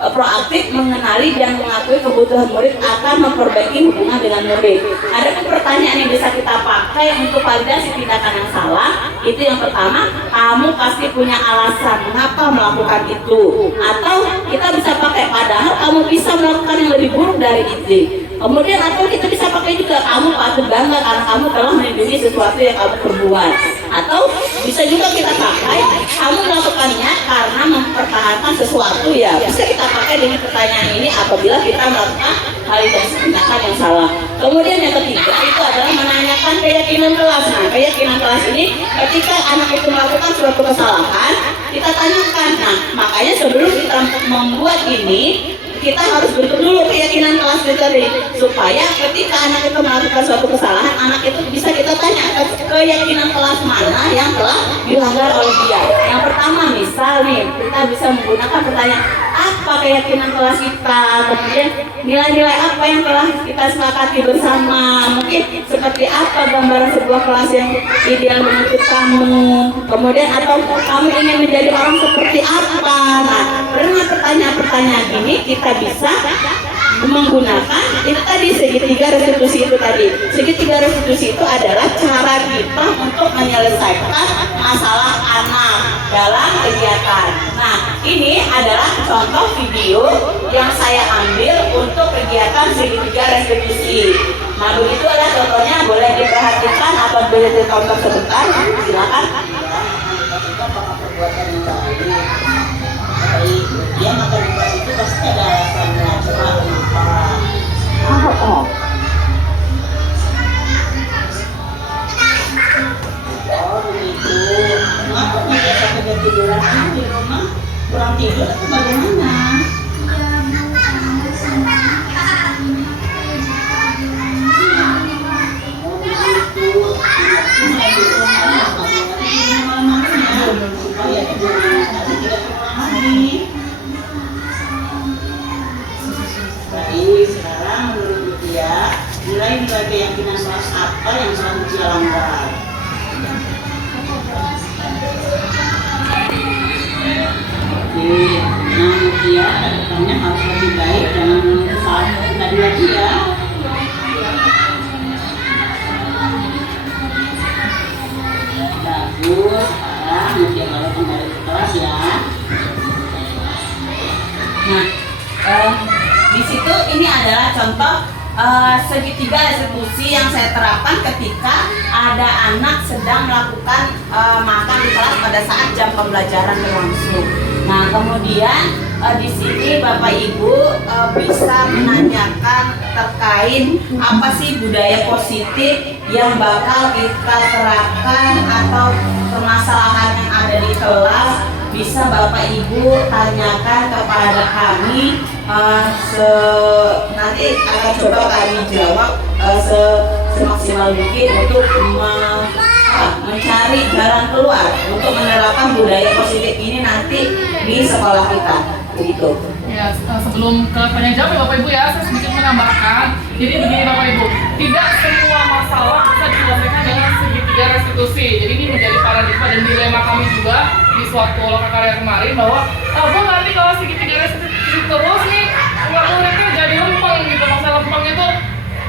proaktif mengenali dan mengakui kebutuhan murid akan memperbaiki hubungan dengan murid. Ada pertanyaan yang bisa kita pakai untuk validasi tindakan yang salah. Itu yang pertama, kamu pasti punya alasan mengapa melakukan itu. Atau kita bisa pakai, padahal kamu bisa melakukan yang lebih buruk dari itu. Kemudian atau kita bisa pakai juga, kamu patut bangga karena kamu telah melindungi sesuatu yang kamu perbuat. Atau bisa juga kita pakai, kamu melakukannya karena mempertahankan sesuatu ya. Bisa kita pakai dengan pertanyaan ini apabila kita melakukan hal yang salah. Kemudian yang ketiga itu adalah menanyakan keyakinan kelas. Nah, keyakinan kelas ini ketika anak itu melakukan suatu kesalahan, kita tanyakan. Nah, makanya sebelum kita membuat ini, kita harus bentuk dulu keyakinan kelas itu tadi, supaya ketika anak itu melakukan suatu kesalahan, anak itu bisa kita tanya keyakinan kelas mana yang telah dilanggar oleh dia. Yang pertama misal nih, kita bisa menggunakan pertanyaan apa keyakinan kelas kita, kemudian nilai-nilai apa yang telah kita sepakati bersama, mungkin seperti apa gambaran sebuah kelas yang ideal menurut kamu, kemudian atau kamu ingin menjadi orang seperti apa. Nah, dengan pertanyaan-pertanyaan ini kita bisa menggunakan itu tadi segitiga restitusi itu tadi. Segitiga restitusi itu adalah cara kita untuk menyelesaikan masalah anak dalam kegiatan. Nah, ini adalah contoh video yang saya ambil untuk kegiatan segitiga restitusi. Nah, begitu ada contohnya, boleh diperhatikan atau boleh ditonton sebentar, silakan. Dia makan itu pasti ada alasannya. Oh, begitu. Kenapa dia sampai tiduran di rumah? Kurang tidur atau bagaimana? Baik, sekarang menurut dia nilai-nilai keyakinan kelas apa yang selalu dia langgar? Oke, nah dia kedepannya harus lebih baik, jangan salah tadi lagi ya. Bagus, sekarang dia balik kembali ke kelas ya. Nah, di situ ini adalah contoh segitiga restitusi yang saya terapkan ketika ada anak sedang melakukan makan di kelas pada saat jam pembelajaran berlangsung. Nah, kemudian di sini Bapak Ibu bisa menanyakan terkait apa sih budaya positif yang bakal kita terapkan atau permasalahan yang ada di kelas. Bisa Bapak Ibu tanyakan kepada kami, nanti akan coba kami jawab semaksimal mungkin untuk mencari jalan keluar untuk menerapkan budaya positif ini nanti di sekolah kita, begitu. Ya, sebelum ke tanya jawab ya Bapak Ibu ya, saya sedikit menambahkan. Jadi begini Bapak Ibu, tidak semua masalah bisa diselesaikan dengan segitiga restitusi. Jadi ini menjadi paradigma dan dilema kami juga di suatu lokakarya kemarin bahwa Bu nanti kalau segitiga restitusi terus nih murid-muridnya jadi lempeng gitu. Masalah lempeng itu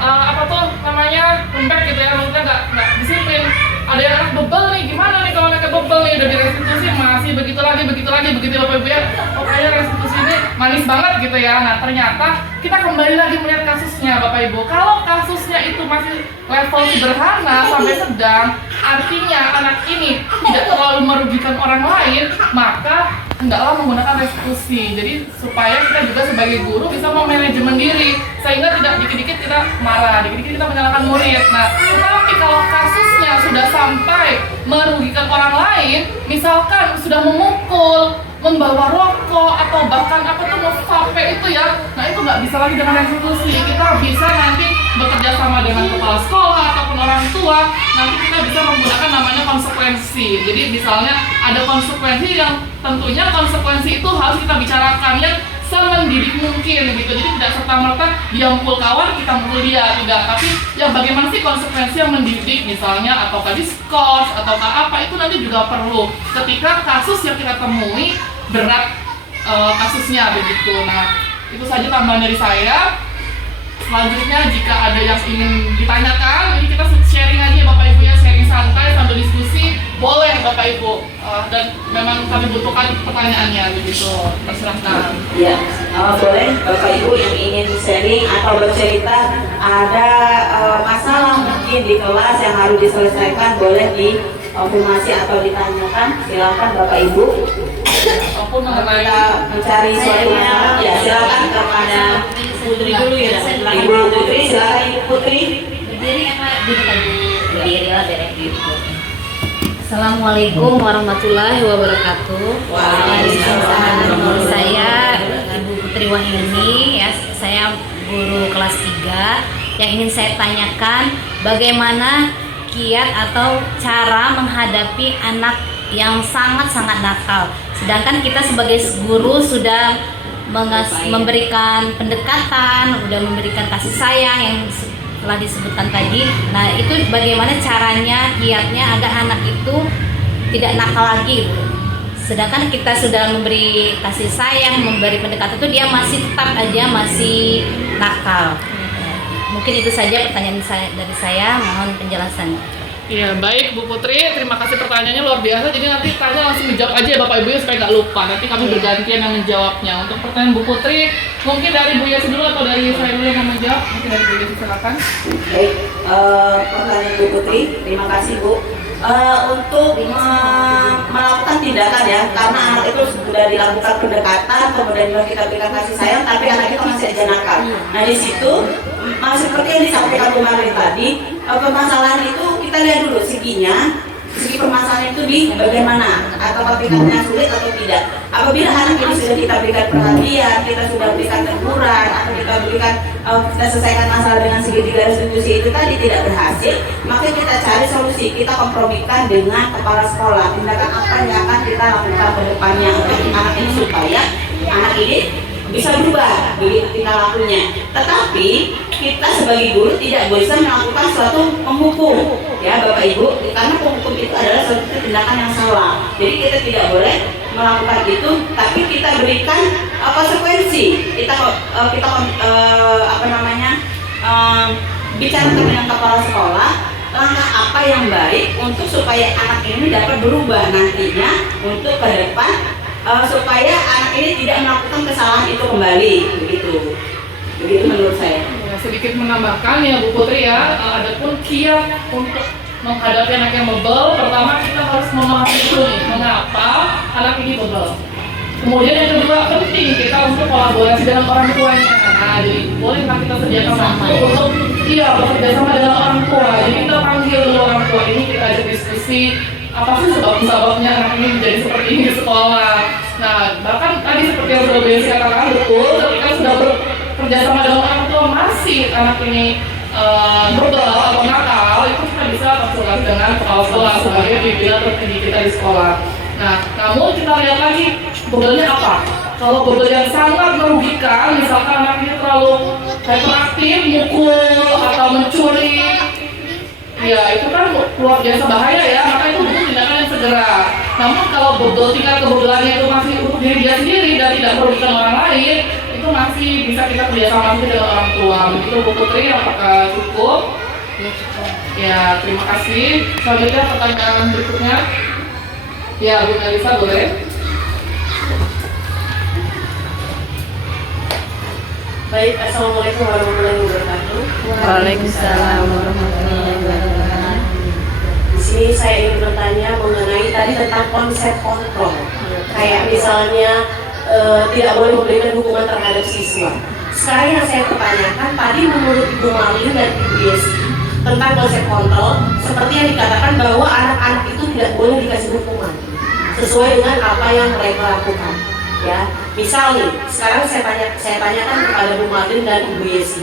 apa tuh namanya lembek gitu ya, maksudnya nggak disiplin. Ada yang anak bebel nih, gimana nih kalau anaknya bebel nih udah direstitusi masih begitu lagi begitu Bapak Ibu ya. Pokoknya restitusi ini manis banget gitu ya. Nah ternyata kita kembali lagi melihat kasusnya Bapak Ibu. Kalau kasusnya itu masih level sederhana sampai sedang, artinya anak ini tidak terlalu merugikan orang lain, maka hendaklah menggunakan restitusi. Jadi supaya kita juga sebagai guru bisa memanajemen diri, sehingga tidak dikit-dikit kita marah, dikit-dikit kita menyalahkan murid. Nah, tetapi kalau kasusnya sudah sampai merugikan orang lain, misalkan sudah memukul, membawa rokok, atau bahkan apa tuh nge-vape itu ya, nah itu nggak bisa lagi dengan restitusi. Kita bisa nanti bekerja sama dengan kepala sekolah ataupun orang tua, nanti kita bisa menggunakan namanya konsekuensi. Jadi misalnya ada konsekuensi yang tentunya konsekuensi itu harus kita bicarakan yang semendidik mungkin gitu. Jadi tidak serta-merta dia mukul kawan kita mukul dia, tidak. Tapi ya bagaimana sih konsekuensi yang mendidik, misalnya ataukah diskors ataukah apa, itu nanti juga perlu ketika kasus yang kita temui berat kasusnya begitu. Nah itu saja tambahan dari saya. Selanjutnya jika ada yang ingin ditanyakan, ini kita sharing aja ya Bapak Ibu ya, sharing santai sambil diskusi, boleh Bapak Ibu. Dan memang kami butuhkan pertanyaannya begitu. Persilahkan. Ya, boleh Bapak Ibu yang ingin sharing atau bercerita ada masalah mungkin di kelas yang harus diselesaikan, boleh dikonfirmasi atau ditanyakan. Silakan Bapak Ibu. Apapun mengenai Kita mencari suatu masalah. Ya, silakan kepada Putri dulu ya. Ibu Putri, silakan Ibu Putri. Berdiri ya Pak, berdiri lah gitu. Assalamualaikum warahmatullahi wabarakatuh. Waalaikumsalam. Saya Ibu Putri Wahyuni ya, saya guru kelas 3. Yang ingin saya tanyakan, bagaimana kiat atau cara menghadapi anak yang sangat-sangat nakal. Sedangkan kita sebagai guru sudah memberikan pendekatan, sudah memberikan kasih sayang yang telah disebutkan tadi. Nah, itu bagaimana caranya, kiatnya agar anak itu tidak nakal lagi gitu. Sedangkan kita sudah memberi kasih sayang, memberi pendekatan, itu dia masih tetap aja masih nakal. Mungkin itu saja pertanyaan dari saya, mohon penjelasannya. Iya, baik Bu Putri, terima kasih pertanyaannya luar biasa. Jadi nanti tanya langsung dijawab aja ya Bapak Ibu ya, supaya nggak lupa. Nanti kami bergantian yang menjawabnya. Untuk pertanyaan Bu Putri, mungkin dari Bu Yesi dulu atau dari saya dulu yang menjawab? Mungkin dari Bu Yesi, silakan. Baik, pertanyaan Bu Putri, terima kasih Bu. Untuk melakukan tindakan ya, karena anak itu sudah dilakukan pendekatan, kemudian juga kita berikan kasih sayang, tapi anak itu masih aja nakal. Nah di situ masih seperti yang disampaikan kemarin tadi, permasalahan itu kita lihat dulu segi permasalahan itu di bagaimana, atau tingkatnya sulit atau tidak. Apabila anak ini sudah kita berikan perhatian, kita sudah berikan teguran, atau kita berikan kita selesaikan masalah dengan segitiga resolusi itu tadi tidak berhasil, maka kita cari solusi, kita kompromikan dengan kepala sekolah. Tindakan apa yang akan kita lakukan ke depannya untuk anak ini supaya anak ini bisa berubah begitu tingkah lakunya. Tetapi kita sebagai guru tidak bisa melakukan suatu penghukum ya Bapak Ibu, karena penghukum itu adalah suatu tindakan yang salah. Jadi kita tidak boleh melakukan itu, tapi kita berikan konsekuensi. Kita bicara dengan kepala sekolah, langkah apa yang baik untuk supaya anak ini dapat berubah nantinya untuk ke depan, supaya anak ini tidak melakukan kesalahan itu kembali, begitu menurut saya. Ya, sedikit menambahkan ya Bu Putri ya, adapun kiat untuk menghadapi anak yang bebel, pertama kita harus memahami dulu nih, mengapa anak ini bebel. Kemudian yang kedua, penting kita untuk kolaborasi dengan orang tuanya. Nah, jadi bolehkah kita sediakan waktu untuk bekerja sama dengan orang tua. Jadi kita panggil dulu orang tua ini, kita ajak diskusi apa sih sebab-sebabnya anak ini menjadi seperti ini di sekolah. Nah, bahkan tadi seperti yang sudah Besi katakan betul, ketika sudah bekerja sama dengan orang tua masih anak ini bebel atau nakal, itu kita bisa konsultasi dengan kepala sekolah sebagai pimpinan tertinggi kita di sekolah. Nah, namun kita lihat lagi bebelnya apa. Kalau bebel yang sangat merugikan, misalkan anak ini terlalu hyperaktif, mukul atau mencuri, ya itu kan luar biasa bahaya ya, maka itu butuh tindakan yang segera. Namun kalau bebel tingkat kebebelannya itu masih untuk diri dia sendiri dan tidak merugikan orang lain, itu masih bisa kita kerjasama dengan orang tua. Begitu Bu Putri, apakah cukup? Ya cukup. Ya, terima kasih. Selanjutnya pertanyaan berikutnya. Ya, Bu Melisa boleh. Baik, assalamualaikum warahmatullahi wabarakatuh. Waalaikumsalam warahmatullahi wabarakatuh. Di sini saya ingin bertanya mengenai tadi tentang konsep kontrol. Kayak misalnya tidak boleh memberikan hukuman terhadap siswa. Sekarang yang saya pertanyakan tadi menurut Ibu Marlin dan Ibu Yesi tentang konsep kontrol, seperti yang dikatakan bahwa anak-anak itu tidak boleh dikasih hukuman sesuai dengan apa yang mereka lakukan. Ya, misal nih, sekarang saya tanyakan kepada Bu Marlin dan Ibu Yesi.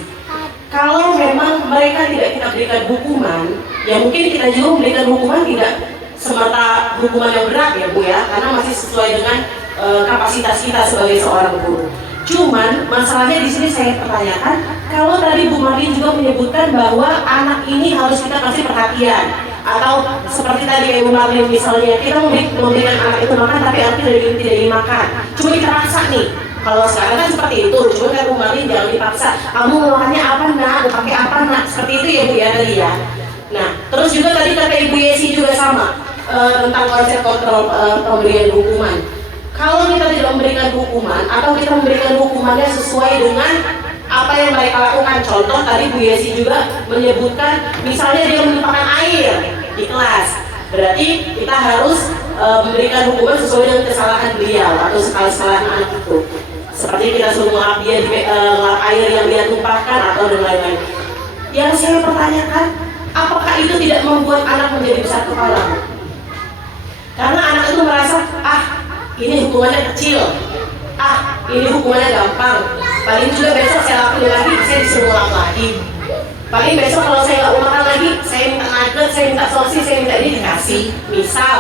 Kalau memang mereka tidak kita berikan hukuman, ya mungkin kita juga memberikan hukuman tidak semerta hukuman yang berat ya Bu ya, karena masih sesuai dengan kapasitas kita sebagai seorang guru. Cuman masalahnya di sini saya pertanyakan, kalau tadi Bu Marlin juga menyebutkan bahwa anak ini harus kita kasih perhatian, atau seperti tadi kayak Bu Marlin misalnya kita memberikan anak itu makan tapi anak tidak dimakan, cuma kita paksa nih. Kalau sekarang kan seperti itu, cuma kan Bu Marlin jangan dipaksa, kamu makannya apa nak, pakai apa nak, seperti itu ya Bu ya tadi ya. Nah terus juga tadi kata Ibu Yesi tentang konsep kontrol pemberian hukuman. Kalau kita tidak memberikan hukuman atau kita memberikan hukumannya sesuai dengan apa yang mereka lakukan, contoh tadi Bu Yesi juga menyebutkan misalnya dia menumpahkan air di kelas, berarti kita harus memberikan hukuman sesuai dengan kesalahan beliau atau kesalahan anak itu. Seperti kita suruh ngelap dia di ngelap air yang dia tumpahkan atau dan lain-lain. Yang saya pertanyakan, apakah itu tidak membuat anak menjadi besar kepala? Karena anak itu merasa, ini hukumannya kecil, ini hukumannya gampang. Paling juga besok saya lakuin lagi, saya disuruh ulang lagi. Paling besok kalau saya nggak ulangan lagi, saya minta nugget, saya minta sosis, saya minta ini dikasih. Misal,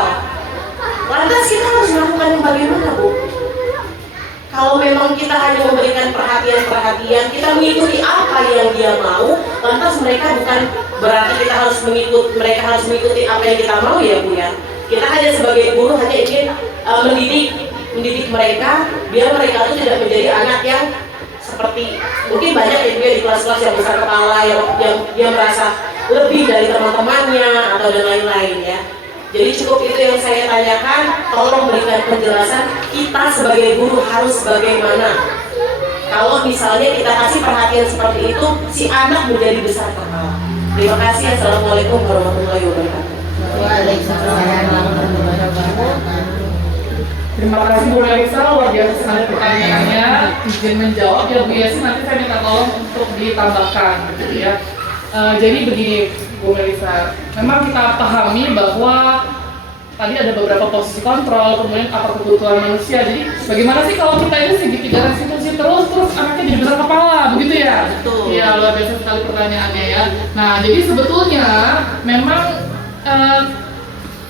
lantas kita harus melakukan yang bagaimana, Bu? Kalau memang kita hanya memberikan perhatian, kita mengikuti apa yang dia mau, lantas mereka bukan berarti kita harus mereka harus mengikuti apa yang kita mau ya, Bu ya. Kita hanya sebagai guru hanya ingin mendidik mereka biar mereka itu tidak menjadi anak yang seperti mungkin banyak ya di kelas-kelas yang besar kepala yang dia merasa lebih dari teman-temannya atau dan lain-lain ya. Jadi cukup itu yang saya tanyakan, tolong berikan penjelasan kita sebagai guru harus bagaimana. Kalau misalnya kita kasih perhatian seperti itu, si anak menjadi besar kepala. Terima kasih. Assalamualaikum warahmatullahi wabarakatuh. Waalaikumsalam warahmatullahi wabarakatuh. Terima kasih Bu Melisa, luar biasa sekali pertanyaannya. Izin menjawab ya Bu Yesi, nanti saya minta tolong untuk ditambahkan gitu ya. Jadi begini Bu Melisa, memang kita pahami bahwa tadi ada beberapa posisi kontrol, kemudian apa kebutuhan manusia. Jadi bagaimana sih kalau kita ini segitiga restitusi terus anaknya jadi besar kepala, begitu ya? Betul. Iya, luar biasa sekali pertanyaannya ya. Nah, jadi sebetulnya memang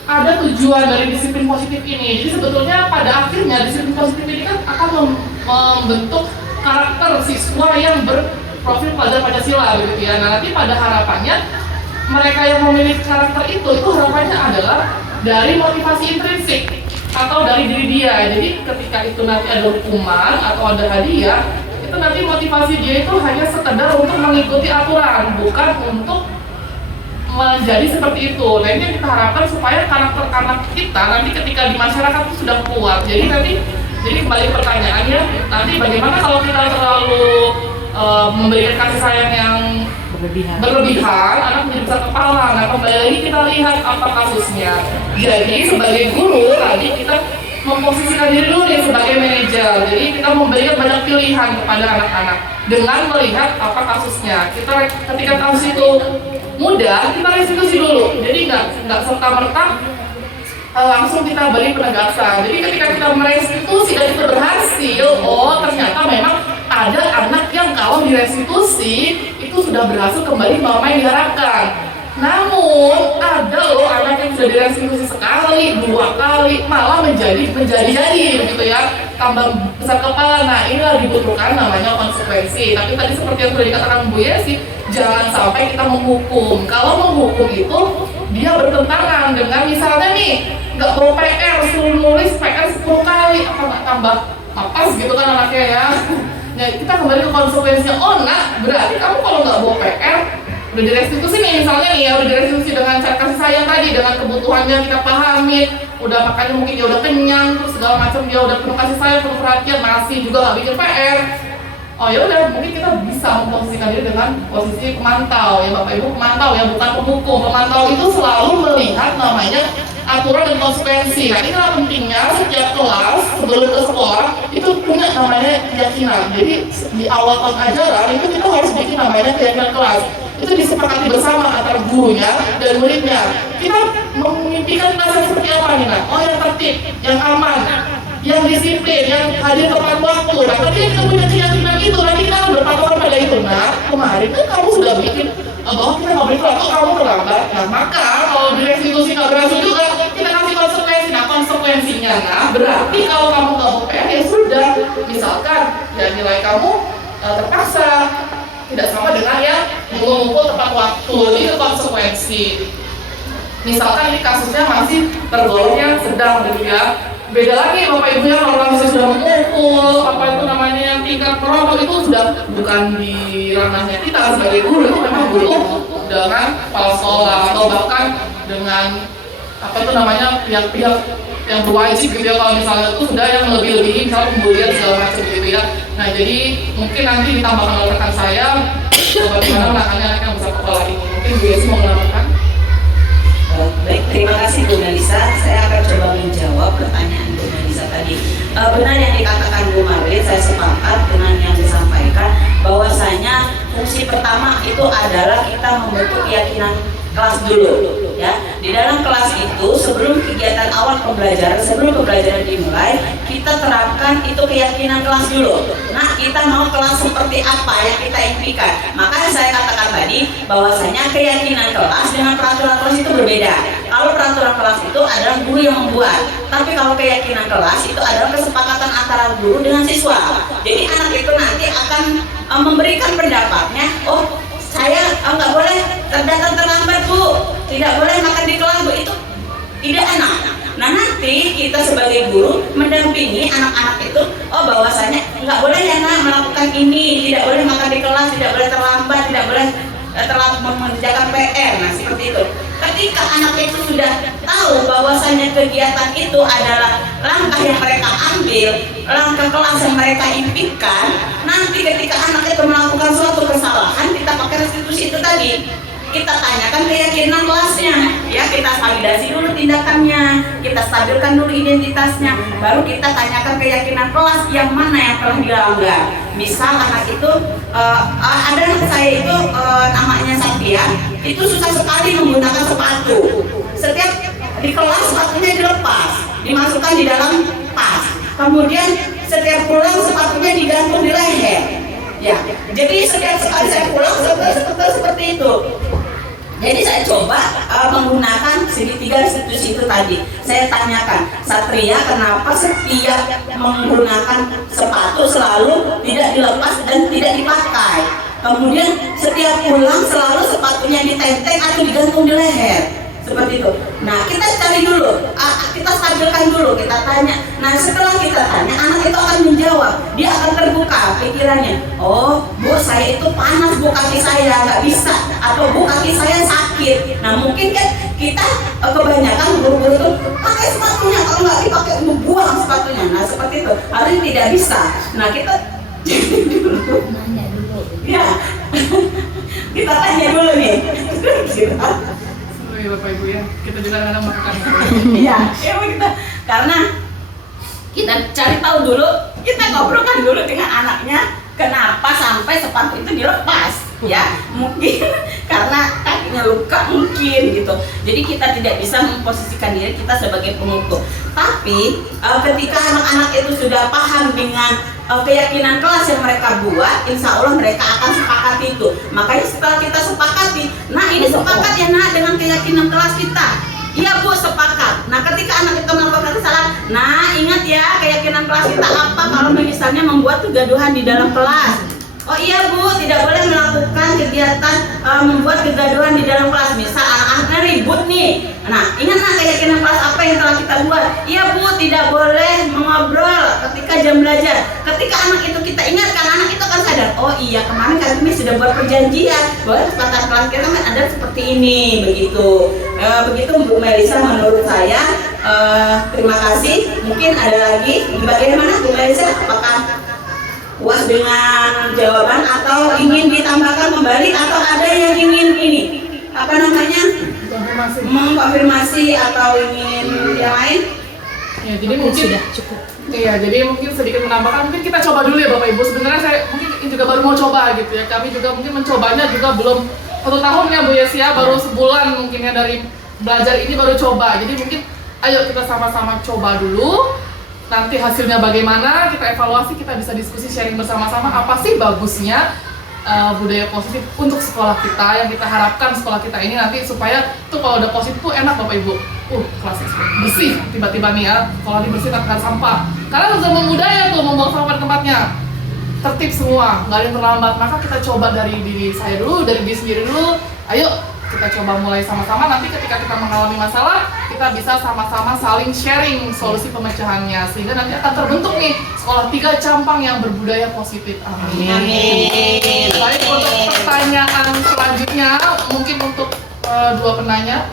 ada tujuan dari disiplin positif ini. Jadi sebetulnya pada akhirnya disiplin positif ini kan akan membentuk karakter siswa yang berprofil pelajar Pancasila begitu ya. Nah, nanti pada harapannya mereka yang memiliki karakter itu harapannya adalah dari motivasi intrinsik atau dari diri dia. Jadi ketika itu nanti ada hukuman atau ada hadiah, itu nanti motivasi dia itu hanya sekedar untuk mengikuti aturan, bukan untuk menjadi seperti itu. Nah, ini yang kita harapkan supaya karakter anak kita nanti ketika di masyarakat itu sudah kuat. Jadi kembali pertanyaannya, nanti bagaimana kalau kita terlalu memberikan kasih sayang yang berlebihan, anak menjadi besar kepala. Nah, kembali lagi kita lihat apa kasusnya. Jadi sebagai guru tadi kita memposisikan diri dulu nih sebagai manajer. Jadi kita memberikan banyak pilihan kepada anak-anak dengan melihat apa kasusnya. Ketika kasus itu mudah, kita restitusi dulu. Jadi nggak serta-merta langsung kita beri penegasan. Jadi ketika kita merestitusi dan itu berhasil, oh ternyata memang ada anak yang kalau direstitusi itu sudah berhasil kembali ke yang diharapkan. Namun ada loh anak yang sudah direstitusi sekali, 2 kali, malah menjadi begitu ya, tambah besar kepala. Nah, inilah dibutuhkan namanya konsekuensi. Tapi tadi seperti yang sudah dikatakan Bu Yesi, jangan sampai kita menghukum. Kalau menghukum itu dia bertentangan dengan misalnya nih nggak bawa PR, suruh nulis PR 10 kali, apa nggak tambah mapas gitu kan anaknya ya. Nah, kita kembali ke konsekuensinya. Oh nak, berarti kamu kalau nggak bawa PR udah direstitusi nih misalnya nih ya, udah direstitusi dengan cara kasih sayang tadi, dengan kebutuhannya kita pahami, udah makannya mungkin dia udah kenyang, terus segala macam dia udah penuh kasih sayang, penuh perhatian, masih juga nggak bikin PR. Oh ya udah, mungkin kita bisa memposisikan diri dengan posisi pemantau ya Bapak Ibu, pemantau ya, bukan pemukul. Pemantau itu selalu melihat namanya aturan dan konsekuensi. Nah, inilah pentingnya setiap kelas sebelum ke sekolah itu punya namanya keyakinan. Jadi di awal tahun ajaran itu kita harus bikin namanya keyakinan kelas. Itu disepakati bersama antara gurunya dan muridnya. Kita memimpikan kelas seperti apa nih Nak? Oh yang tertib, yang aman, yang disiplin, yang hadir tepat waktu. Nah, tapi kita punya keyakinan itu, nanti kita akan berpatokan pada itu. Nah, kemarin kan kamu sudah bikin bahwa kita nggak beri waktu, kamu terlambat. Nah, maka kalau direstitusi nggak berhasil juga, kita kasih konsekuensi. Nah, konsekuensinya, nah berarti kalau kamu nggak mau PR ya sudah. Misalkan ya nilai kamu terpaksa tidak sama dengan yang mengumpul tepat waktu. Itu konsekuensi. Misalkan ini kasusnya masih tergolongnya sedang gitu ya. Beda lagi Bapak Ibu yang orang sudah mengumpul, apa itu namanya yang tingkat merokok itu sudah bukan di ranahnya kita sebagai guru, itu memang guru dengan kepala sekolah atau bahkan dengan apa itu namanya pihak-pihak yang berwajib gitu ya, kalau misalnya itu sudah yang lebih-lebihin misalnya pembulian segala macam gitu ya. Nah jadi mungkin nanti ditambahkan oleh rekan saya bagaimana menangani anak yang besar kepala ini. Mungkin Bu Yesi mau menambahkan. Baik, terima kasih Bu Melisa. Saya akan coba menjawab pertanyaan Bu Melisa tadi. Benar yang dikatakan Bu Marlin, saya sepakat dengan yang disampaikan bahwasanya fungsi pertama itu adalah kita membentuk keyakinan kelas dulu. Ya, di dalam kelas itu sebelum kegiatan awal pembelajaran, sebelum pembelajaran dimulai, kita terapkan itu keyakinan kelas dulu. Nah, kita mau kelas seperti apa yang kita impikan. Makanya saya katakan tadi bahwasanya keyakinan kelas dengan peraturan kelas itu berbeda. Kalau peraturan kelas itu adalah guru yang membuat, tapi kalau keyakinan kelas itu adalah kesepakatan antara guru dengan siswa. Jadi anak itu nanti akan memberikan pendapatnya. Oh, saya nggak boleh datang terlambat Bu, tidak boleh makan di kelas Bu, itu tidak enak. Nah nanti kita sebagai guru mendampingi anak-anak itu, oh bahwasanya nggak boleh ya nak melakukan ini, tidak boleh makan di kelas, tidak boleh terlambat, tidak boleh terlambat mengerjakan PR. Nah seperti itu. Ketika anak itu sudah tahu bahwasanya kegiatan itu adalah langkah yang mereka ambil, langkah kelas yang mereka impikan, nanti ketika anak itu melakukan suatu kesalahan, kita pakai restitusi itu tadi. Kita tanyakan keyakinan kelasnya, ya kita validasi dulu tindakannya, kita stabilkan dulu identitasnya, baru kita tanyakan keyakinan kelas yang mana yang telah dilanggar. Misal anak itu, ada anak saya itu namanya Satya, itu susah sekali menggunakan sepatu. Setiap di kelas sepatunya dilepas, dimasukkan di dalam tas. Kemudian setiap pulang sepatunya digantung di leher. Ya, jadi setiap kali saya pulang seperti itu. Jadi saya coba menggunakan segitiga restitusi itu tadi. Saya tanyakan, Satria kenapa setiap menggunakan sepatu selalu tidak dilepas dan tidak dipakai? Kemudian setiap pulang selalu sepatunya ditenteng atau digantung di leher. Seperti itu. Nah kita cari dulu, kita stabilkan dulu, kita tanya. Nah setelah kita tanya, anak itu akan menjawab, dia akan terbuka pikirannya. Oh Bu, saya itu panas Bu kaki saya, nggak bisa. Atau Bu kaki saya sakit. Nah mungkin kan kita kebanyakan guru-guru itu pakai sepatunya, kalau nggak dipakai buang sepatunya. Nah seperti itu, harusnya tidak bisa. Nah kita Nanya dulu. ya kita tanya dulu nih. Ya Bapak Ibu ya, kita juga kadang melakukan itu. Iya, kita karena kita cari tahu dulu, kita ngobrolkan dulu dengan anaknya kenapa sampai sepatu itu dilepas, ya mungkin karena kakinya luka mungkin gitu. Jadi kita tidak bisa memposisikan diri kita sebagai pengukur. Tapi ketika anak-anak itu sudah paham dengan keyakinan kelas yang mereka buat, insya Allah mereka akan sepakati itu. Makanya setelah kita sepakati, nah ini sepakat ya nak dengan keyakinan kelas kita. Iya Bu, sepakat. Nah ketika anak itu melakukan kesalahan, nah ingat ya keyakinan kelas kita apa kalau misalnya membuat kegaduhan di dalam kelas. Oh iya Bu, tidak boleh melakukan kegiatan membuat kegaduhan di dalam kelas. Misal anak-anaknya ribut nih. Nah, ingat nak keyakinan kelas apa yang telah kita buat? Iya Bu, tidak boleh mengobrol ketika jam belajar. Ketika anak itu kita ingatkan, anak itu akan sadar. Oh iya, kemarin kami sudah buat perjanjian bahwa kesepakatan kelas kita kan ada seperti ini, begitu. Begitu Bu Melisa menurut saya. Terima kasih. Mungkin ada lagi. Bagaimana Bu Melisa? Apakah puas dengan jawaban atau ingin ditambahkan kembali atau ada yang ingin ini apa namanya mengkonfirmasi atau ingin yang lain? Ya jadi mungkin sudah cukup. Iya, jadi mungkin sedikit menambahkan, mungkin kita coba dulu ya Bapak Ibu. Sebenarnya saya mungkin juga baru mau coba gitu ya. Kami juga mungkin mencobanya juga belum 1 tahun ya Bu Yesi ya, baru sebulan mungkin ya dari belajar ini baru coba. Jadi mungkin ayo kita sama-sama coba dulu. Nanti hasilnya bagaimana, kita evaluasi, kita bisa diskusi sharing bersama-sama apa sih bagusnya budaya positif untuk sekolah kita, yang kita harapkan sekolah kita ini nanti supaya tuh kalau udah positif tuh enak Bapak Ibu. Kelas bersih tiba-tiba nih ya, sekolah ini bersih tanpa sampah. Karena zaman budaya tuh membuang sampah pada tempatnya. Tertib semua, nggak ada yang terlambat. Maka kita coba dari diri saya dulu, dari diri sendiri dulu. Ayo kita coba mulai sama-sama, nanti ketika kita mengalami masalah kita bisa sama-sama saling sharing solusi pemecahannya sehingga nanti akan terbentuk nih sekolah 3 Campang yang berbudaya positif. Amin. Amin. Baik, untuk pertanyaan selanjutnya mungkin untuk 2 penanya.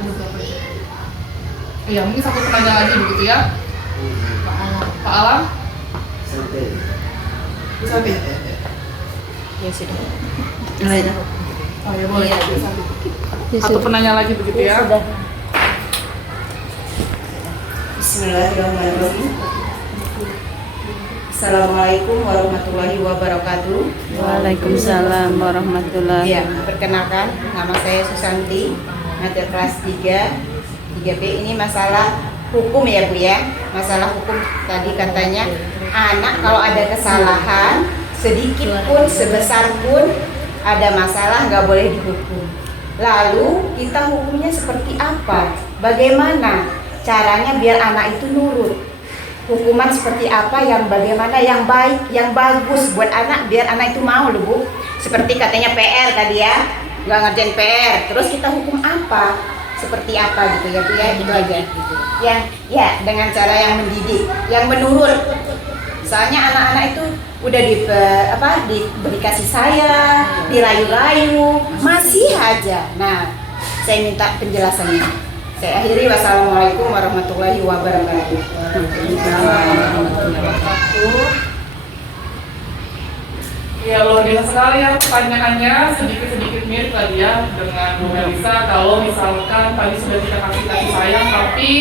Iya, mungkin satu pertanyaan lagi begitu ya. Pak Alam? Bisa Bi? Ya sudah. Oh ya boleh. Satu penanya lagi begitu ya. Bismillahirrahmanirrahim. Assalamualaikum warahmatullahi wabarakatuh. Waalaikumsalam warahmatullahi Ya, perkenalkan nama saya Susanti, ngajar kelas 3B. Ini masalah hukum ya Bu ya. Masalah hukum tadi katanya anak kalau ada kesalahan sedikit pun sebesar pun ada masalah nggak boleh dihukum. Lalu kita hukumnya seperti apa? Bagaimana caranya biar anak itu nurut? Hukuman seperti apa yang bagaimana yang baik, yang bagus buat anak biar anak itu mau loh Bu. Seperti katanya PR tadi ya, nggak ngerjain PR. Terus kita hukum apa? Seperti apa gitu ya Bu ya, itu aja. Yang ya dengan cara yang mendidik, yang menurut. Soalnya anak-anak itu udah diberi kasih sayang, dirayu-rayu, masih aja. Nah, saya minta penjelasannya. Saya akhiri, wassalamualaikum warahmatullahi wabarakatuh. Ya luar biasa sekali ya pertanyaannya, sedikit-sedikit mirip tadi ya dengan Bu Melisa. Kalau misalkan tadi sudah kita kasih sayang tapi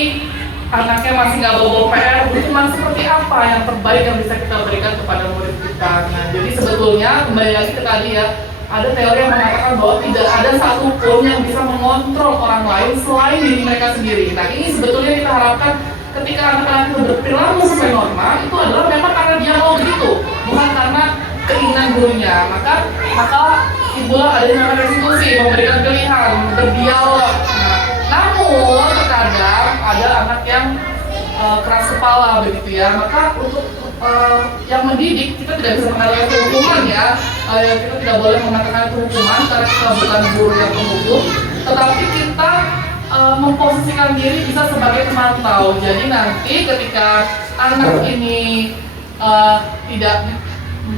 anaknya masih nggak bawa PR, hukuman seperti apa yang terbaik yang bisa kita berikan kepada murid kita? Nah, jadi sebetulnya kembali lagi ke tadi ya, ada teori yang mengatakan bahwa tidak ada satupun yang bisa mengontrol orang lain selain diri mereka sendiri. Nah, ini sebetulnya kita harapkan ketika anak-anak itu berperilaku sesuai norma, itu adalah memang karena dia mau begitu, bukan karena keinginan gurunya. Maka ibu ada yang namanya restitusi, memberikan pilihan, berdialog. Nah, namun terkadang ada anak yang keras kepala begitu ya. Maka untuk yang mendidik kita tidak bisa mengatakan itu hukuman ya. Kita tidak boleh mengatakan itu hukuman karena kita bukan guru yang menghukum, tetapi kita memposisikan diri bisa sebagai pemantau. Jadi nanti ketika anak ini tidak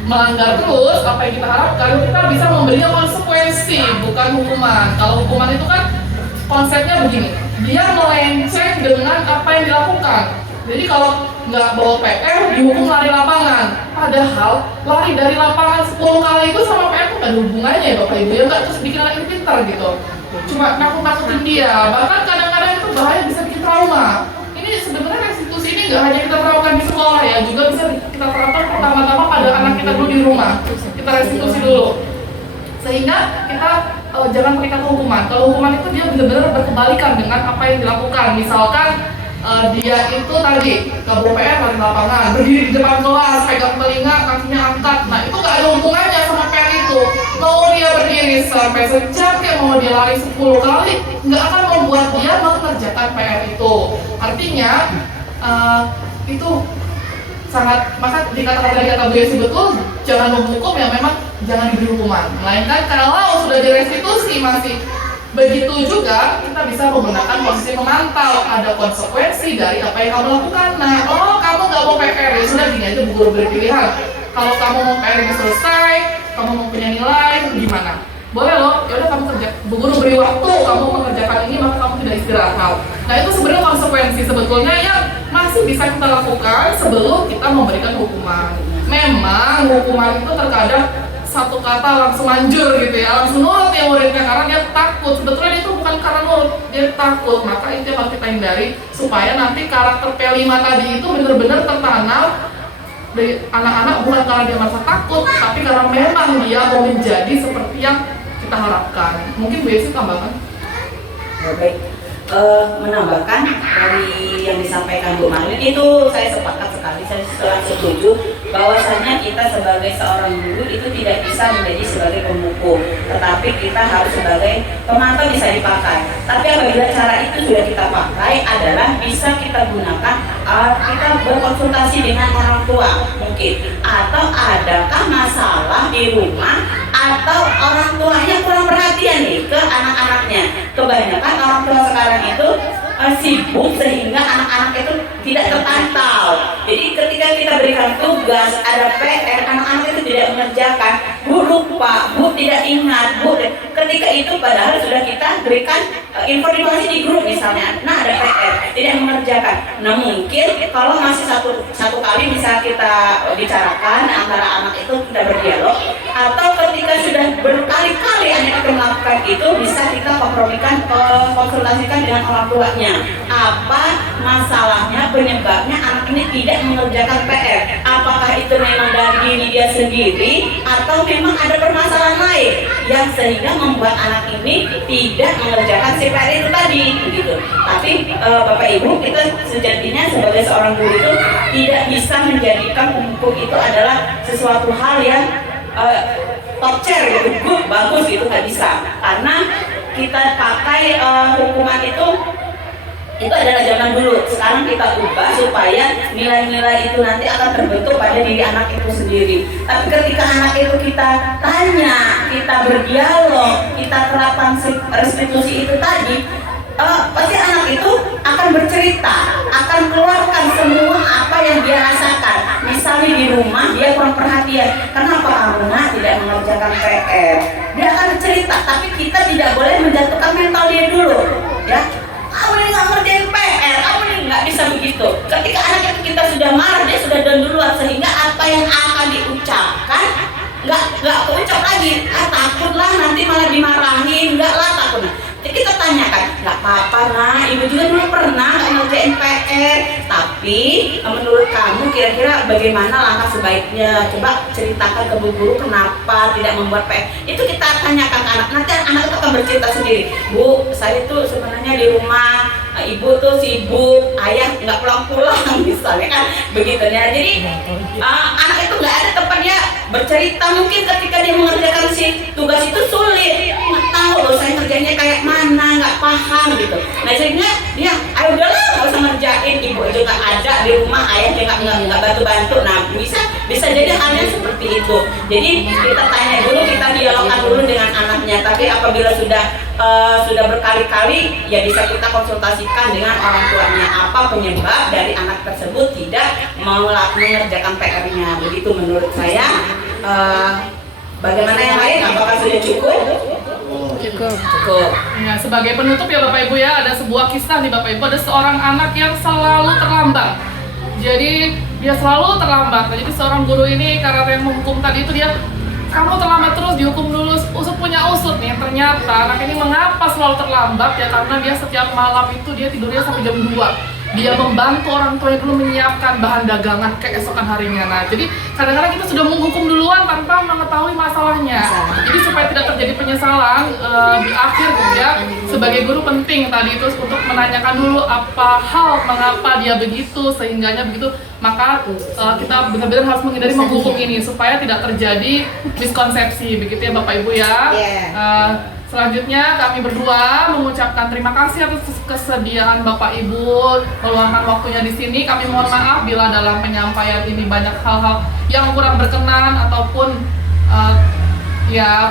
melanggar terus apa yang kita harapkan, kita bisa memberinya konsekuensi, bukan hukuman. Kalau hukuman itu kan konsepnya begini, dia melenceng dengan apa yang dilakukan. Jadi kalau nggak bawa PR, dihukum lari lapangan. Padahal lari dari lapangan 10 kali itu sama PR itu nggak ada hubungannya ya Bapak Ibu ya, nggak terus bikin anak ini pintar gitu. Cuma nakut-nakutin dia, bahkan kadang-kadang itu bahaya, bisa bikin trauma. Ini sebenarnya restitusi ini nggak hanya kita terapkan di sekolah ya, juga bisa kita terapkan pertama-tama pada anak kita dulu di rumah. Kita restitusi dulu, sehingga kita jangan berikan hukuman. Kalau hukuman itu dia benar-benar berkebalikan dengan apa yang dilakukan. Misalkan dia itu tadi nggak bawa PR, lari lapangan, berdiri di depan kelas, pegang telinga, kakinya angkat. Nah itu nggak ada hubungannya sama PR itu. Mau dia berdiri sampai sejam, ya mau dia lari 10 kali, nggak akan membuat dia mengerjakan PR itu. Artinya itu sangat, maka dikatakan dari kata beliau betul, jangan menghukum yang memang jangan diberi hukuman. Melainkan kalau sudah direstitusi masih begitu juga, kita bisa menggunakan posisi memantau, ada konsekuensi dari apa yang kamu lakukan. Nah, kamu nggak mau PR, ya sudah gini aja, Bu Guru beri pilihan. Kalau kamu mau PR-nya selesai, kamu mau punya nilai, gimana? Boleh loh, ya udah kamu kerja. Bu Guru beri waktu, kamu mengerjakan ini, maka kamu tidak istirahat. Nah itu sebenarnya konsekuensi sebetulnya yang masih bisa kita lakukan sebelum kita memberikan hukuman. Memang hukuman itu terkadang satu kata langsung manjur gitu ya, langsung nurut ya muridnya karena dia takut. Sebetulnya itu bukan karena nurut, dia takut. Maka itu yang harus kita hindari supaya nanti karakter P5 tadi itu benar-benar tertanam dari anak-anak, bukan karena dia merasa takut, tapi karena memang dia mau menjadi seperti yang kita harapkan. Mungkin Bu Yesi tambahkan? Baik, menambahkan dari yang disampaikan Bu Marlin itu saya sepakat sekali, saya sangat setuju bahwasanya kita sebagai seorang guru itu tidak bisa menjadi sebagai pemukul, tetapi kita harus sebagai pemantau bisa dipakai. Tapi apabila cara itu sudah kita pakai adalah bisa kita gunakan, kita berkonsultasi dengan orang tua mungkin, atau adakah masalah di rumah atau orang tuanya kurang perhatian nih ke anak-anaknya. Kebanyakan orang tua sekarang itu sibuk sehingga anak-anak itu tidak terpantau. Jadi ketika kita berikan tugas, ada PR, anak-anak itu tidak mengerjakan, Bu lupa, Bu tidak ingat, Bu ketika itu padahal sudah kita berikan informasi di grup misalnya, nah ada PR, tidak mengerjakan. Nah mungkin kalau masih satu kali misalnya kita bicarakan antara anak itu sudah berdialog, atau ketika sudah berkali-kali anak itu melakukan itu, bisa kita kompromikan, konsultasikan dengan orang tuanya. Apa masalahnya, penyebabnya anak ini tidak mengerjakan PR? Apakah itu memang dari diri dia sendiri, atau memang ada permasalahan lain yang sehingga membuat anak ini tidak mengerjakan si PR itu tadi, gitu. Tapi Bapak Ibu, kita sejatinya sebagai seorang guru itu tidak bisa menjadikan hukum itu adalah sesuatu hal yang top chair gitu, good, bagus gitu, nggak bisa. Karena kita pakai hukuman itu adalah zaman dulu. Sekarang kita ubah supaya nilai-nilai itu nanti akan terbentuk pada diri anak itu sendiri. Tapi ketika anak itu kita tanya, kita berdialog, kita terapkan restitusi itu tadi, pasti anak itu akan bercerita, akan keluarkan semua apa yang dia rasakan. Misalnya di rumah dia kurang perhatian, kenapa kamu tidak mengerjakan PR? Dia akan cerita, tapi kita tidak boleh menjatuhkan mental dia dulu, ya. Kamu ini nggak ngerjain PR, kamu ini nggak bisa begitu. Ketika anak itu kita sudah marah, dia sudah down duluan, sehingga apa yang akan diucapkan nggak keucap lagi. Takutlah nanti malah dimarahin, nggak lah takut. Jadi kita tanyakan, nggak apa-apa nah, ibu juga dulu pernah nggak ngerjain PR, tapi menurut kamu kira-kira bagaimana langkah sebaiknya? Coba ceritakan ke bu guru kenapa tidak membuat PR. Itu kita tanyakan ke anak, nanti anak itu akan bercerita sendiri. Bu, saya tuh sebenarnya di rumah ibu tuh sibuk, ayah nggak pulang-pulang misalnya kan begitu ya. Jadi anak itu nggak ada tempatnya bercerita. Mungkin ketika dia mengerjakan si tugas itu sulit, nggak tahu loh saya ngerjainnya kayak mana, nggak paham gitu. Nah sehingga dia, ayo udahlah nggak usah ngerjain, ibu juga ada di rumah, ayah juga nggak bantu-bantu. Nah bisa jadi halnya seperti itu. Jadi kita tanya dulu, kita dialogkan dulu dengan anaknya. Tapi apabila sudah berkali-kali, ya bisa kita konsultasikan dengan orang tuanya apa penyebab dari anak tersebut tidak mau mengerjakan PR-nya. Begitu menurut saya. Bagaimana yang lain? Apakah sudah cukup? Cukup. Ya, sebagai penutup ya Bapak Ibu ya, ada sebuah kisah nih Bapak Ibu, ada seorang anak yang selalu terlambat. Jadi dia selalu terlambat. Jadi seorang guru ini karena yang menghukum tadi itu dia, kamu terlambat terus, dihukum dulu, usut punya usut nih. Ternyata anak ini mengapa selalu terlambat ya, karena dia setiap malam itu dia tidurnya sampai jam 2. Dia membantu orang tuanya dulu menyiapkan bahan dagangan keesokan harinya. Nah, jadi kadang-kadang kita sudah menghukum duluan tanpa mengetahui masalahnya. Jadi supaya tidak terjadi penyesalan di akhir gitu ya. Sebagai guru penting tadi itu untuk menanyakan dulu apa hal mengapa dia begitu, sehingganya begitu. Maka kita benar-benar harus menghindari menghukum ini supaya tidak terjadi miskonsepsi, begitu ya Bapak Ibu ya. Selanjutnya kami berdua mengucapkan terima kasih atas kesediaan Bapak Ibu meluangkan waktunya di sini. Kami mohon maaf bila dalam penyampaian ini banyak hal-hal yang kurang berkenan ataupun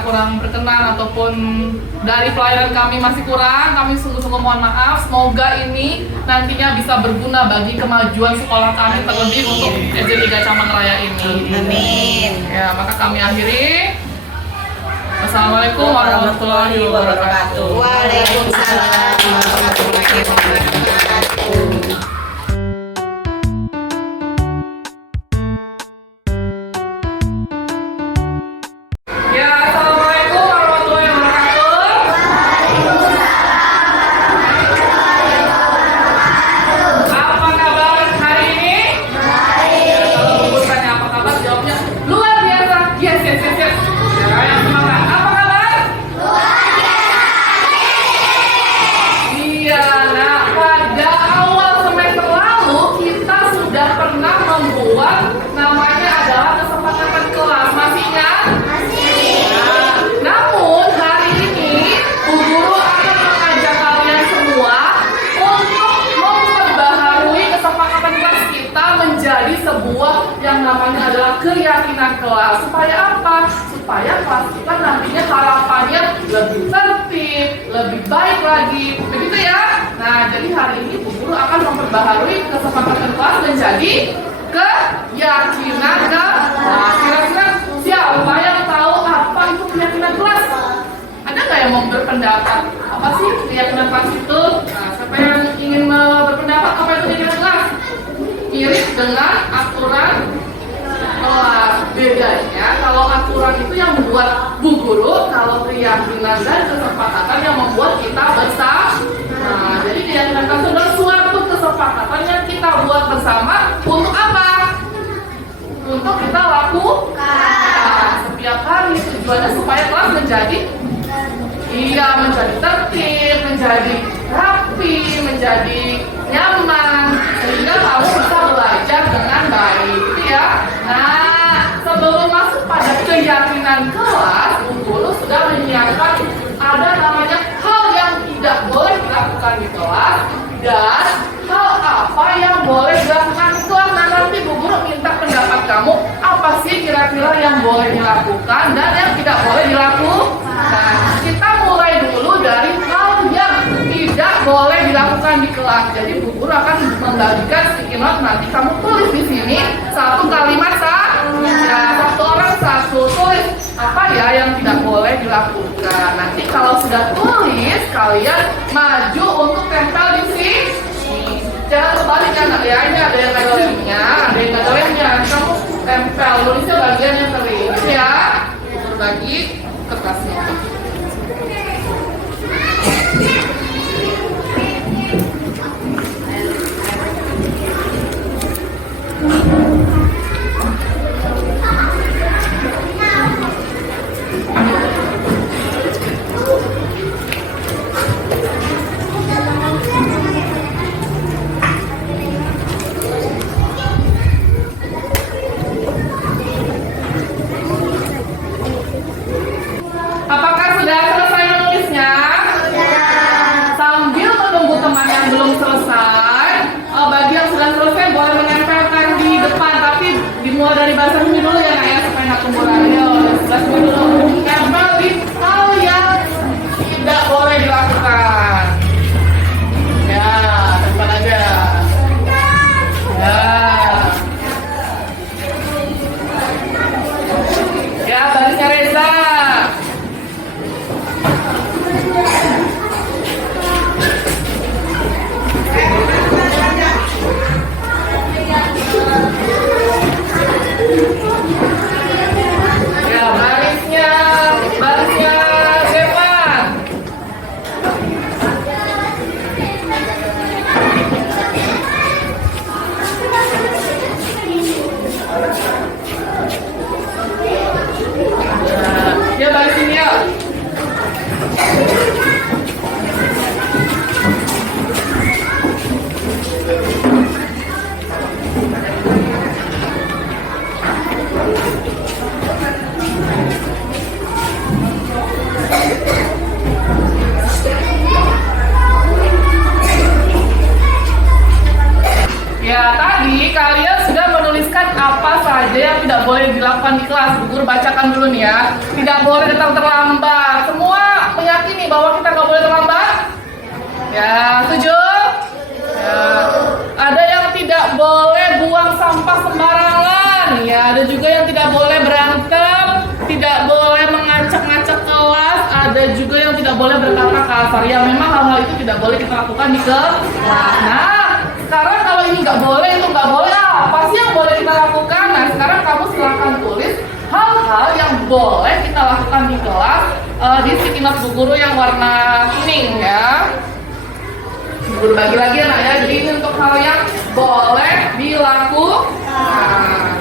kurang berkenan ataupun dari pelayanan kami masih kurang. Kami sungguh-sungguh mohon maaf. Semoga ini nantinya bisa berguna bagi kemajuan sekolah kami, terlebih untuk SD 3 Caman Raya ini. Amin. Ya, maka kami akhiri. Assalamualaikum warahmatullahi wabarakatuh. Waalaikumsalam warahmatullahi wabarakatuh. Ya, assalamualaikum warahmatullahi wabarakatuh. Apa kabar hari ini? Baik. Kalau ibu tanya apa kabar, jawabnya luar biasa. Yes. Ya, yang semangat. Apa kabar? Luar biasa. Iya, nah pada awal semester lalu kita sudah pernah membuat namanya adalah kesepakatan kelas. Masih ingat? Namun hari ini Bu Guru akan mengajak kalian semua untuk memperbaharui kesepakatan kelas kita menjadi sebuah yang namanya adalah keyakinan kelas. Supaya apa? Supaya kelas kita nantinya harapannya lebih tertib, lebih baik lagi. Begitu ya? Nah, jadi hari ini Bu Guru akan memperbaharui kesepakatan kelas menjadi keyakinan kelas. Nah, kira-kira siapa yang tahu apa itu keyakinan kelas? Ada nggak yang mau berpendapat? Apa sih keyakinan kelas itu? Nah, siapa yang ingin berpendapat apa itu keyakinan kelas? Mirip dengan aturan kelas. Bedanya kalau aturan itu yang membuat bu guru, kalau keyakinan dan kesepakatan yang membuat kita bersama. Nah, jadi keyakinan kelas itu adalah suatu kesepakatan yang kita buat bersama untuk apa? Untuk kita lakukan. Nah, setiap hari tujuannya supaya kelas menjadi tertib, menjadi rapi, menjadi nyaman, sehingga kamu bisa belajar dengan baik, gitu ya. Nah, sebelum masuk pada keyakinan kelas, Bu Guru sudah menyiapkan ada namanya hal yang tidak boleh dilakukan di kelas dan hal apa yang boleh dilakukan di kelas. Nah, nanti Bu Guru minta pendapat kamu apa sih kira-kira yang boleh dilakukan dan yang tidak boleh dilakukan. Nah, kita mulai dulu dari hal yang tidak boleh dilakukan di kelas. Jadi Bu Guru akan membagikan sticky note, nanti kamu tulis di sini satu kalimat satu orang satu, tulis apa ya yang tidak boleh dilakukan. Nanti kalau sudah tulis, kalian maju untuk tempel di sini. Jangan terbalik ya, ini ada yang ada lemnya, ada yang ada lemnya. Kamu tempel, tulisnya bagian yang kering ya. Bu Guru bagi kertasnya. Apakah sudah selesai menulisnya? Sambil menunggu teman yang belum selesai, bagi yang sudah selesai boleh menempelkan di depan, tapi dimulai dari bahasa bumi dulu ya Nak ya, supaya nggak kumpulan. Ayo, bahasa bumi dulu. Tempel di hal yang tidak boleh dilakukan. Ya, tempel aja. Ya. Ya, barisnya Reza. Ya, barisnya Devan. Ya, barisin ya. Ya, tadi kalian sudah menuliskan apa saja yang tidak boleh dilakukan di kelas. Bu Guru bacakan dulu nih ya. Tidak boleh datang terlambat. Semua meyakini bahwa kita nggak boleh terlambat? Ya, setuju? Ya. Ada yang tidak boleh buang sampah sembarangan. Ya, ada juga yang tidak boleh berantem, tidak boleh mengacak-ngacak kelas, ada juga yang tidak boleh berkata kasar. Ya, memang hal-hal itu tidak boleh kita lakukan di kelas. Nah, sekarang kalau ini nggak boleh, itu nggak boleh, apa sih yang boleh kita lakukan? Nah, sekarang kamu silakan tulis hal-hal yang boleh kita lakukan di kelas di sticky note Bu Guru yang warna kuning ya. Bu Guru bagi lagi ya Nak ya. Jadi ini untuk hal yang boleh dilakukan.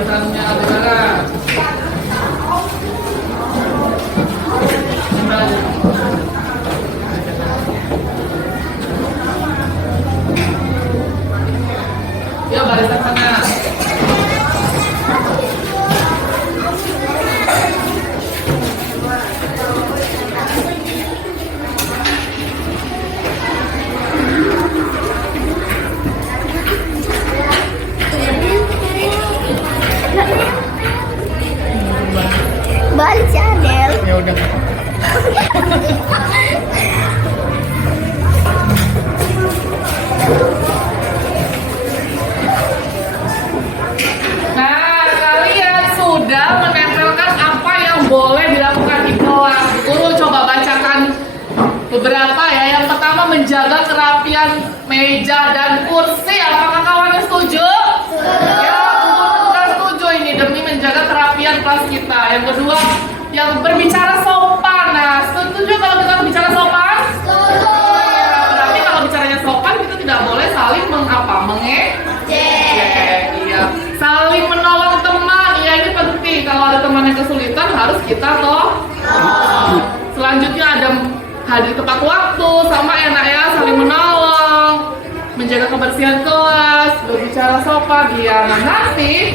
barisannya Aldebaran. Ya barisan sana. Balik channel. Ya udah. Nah, kalian sudah menempelkan apa yang boleh dilakukan di kelas. Guru coba bacakan beberapa ya. Yang pertama, menjaga kerapian meja dan kursi. Apakah kawan setuju? Ya, guru setuju ini demi menjaga kerapian kelas kita. Yang kedua, yang berbicara sopan. Nah, setuju kalau kita bicara sopan? Setuju. Ya, berarti kalau bicaranya sopan kita tidak boleh saling iya. Saling menolong teman. Ya, ini penting. Kalau ada teman yang kesulitan harus kita tolong. Selanjutnya ada hadir tepat waktu, sama ya nak ya, saling menolong, menjaga kebersihan kelas, berbicara sopan. Ya, nah nanti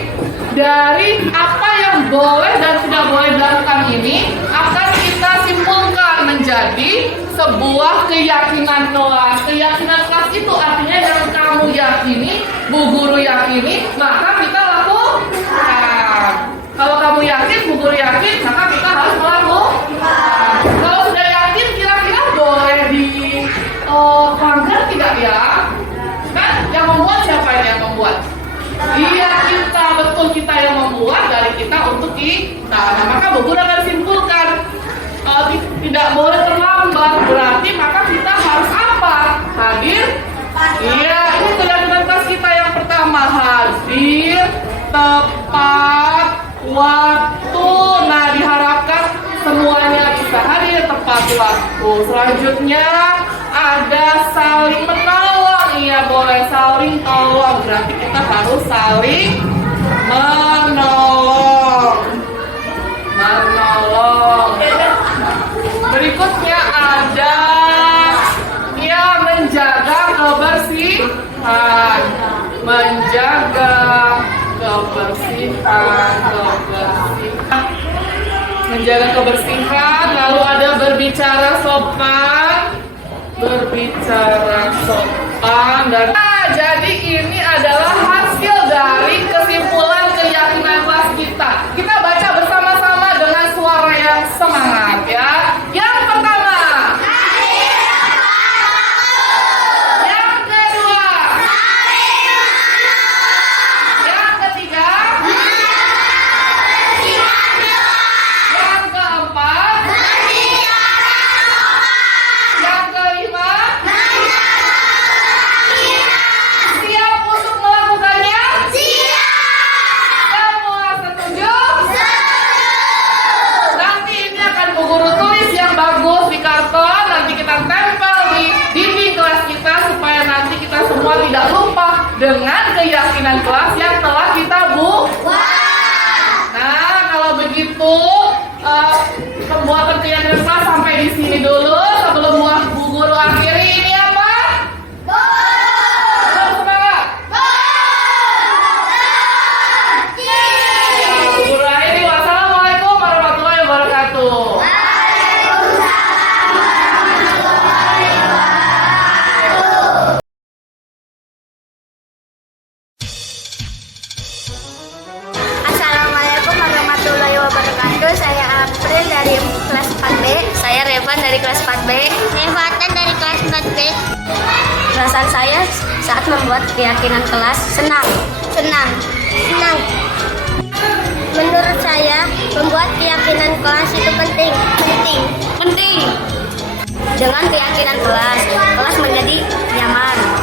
dari apa yang boleh dan tidak boleh dilakukan ini akan kita simpulkan menjadi sebuah keyakinan kelas. Keyakinan kelas itu artinya yang kamu yakini, Bu Guru yakini, maka kita lakukan. Kalau kamu yakin, Bu Guru yakin, maka kita harus melakukan. Kalau sudah yakin, kira-kira boleh dilanggar tidak ya? Kan yang membuat siapa ini yang membuat? Iya, kita, betul, kita yang membuat, dari kita untuk kita. Nah, maka Bu Guru akan simpulkan tidak boleh terlambat, berarti maka kita harus apa? Hadir. Iya, ini keyakinan kelas kita yang pertama, hadir tepat waktu. Nah, diharapkan semuanya bisa hadir tepat waktu. Selanjutnya ada saling menolong. Iya, boleh saling tolong, berarti kita harus saling menolong. Berikutnya ada ya menjaga kebersihan. Menjaga kebersihan, lalu ada berbicara sopan, dan jadi ini adalah hasil dari kesimpulan keyakinan kelas kita. Kita baca bersama-sama dengan suara yang semangat ya. Yang pertama, yang kedua, yang ketiga, yang keempat, yang kelima. Siap untuk melakukannya? Siap. Semua setuju? Nanti ini akan Bu Guru tulis yang bagus di karton. Nanti kita tempel di dinding kelas kita supaya nanti kita semua tidak lupa dengan keyakinan kelas yang telah kita buat. Nah, kalau begitu pembuatan keyakinan kelas sampai di sini dulu sebelum Bu Guru akhiri ini apa? Semangat. Bu Guru akhiri. Wassalamualaikum warahmatullahi wabarakatuh. Assalamualaikum warahmatullahi wabarakatuh. Saya April dari kelas 4B. Saya Revan dari kelas 4B. Revatan dari kelas 4B. Perasaan saya saat membuat keyakinan kelas senang. Menurut saya membuat keyakinan kelas itu penting. Dengan keyakinan kelas menjadi nyaman.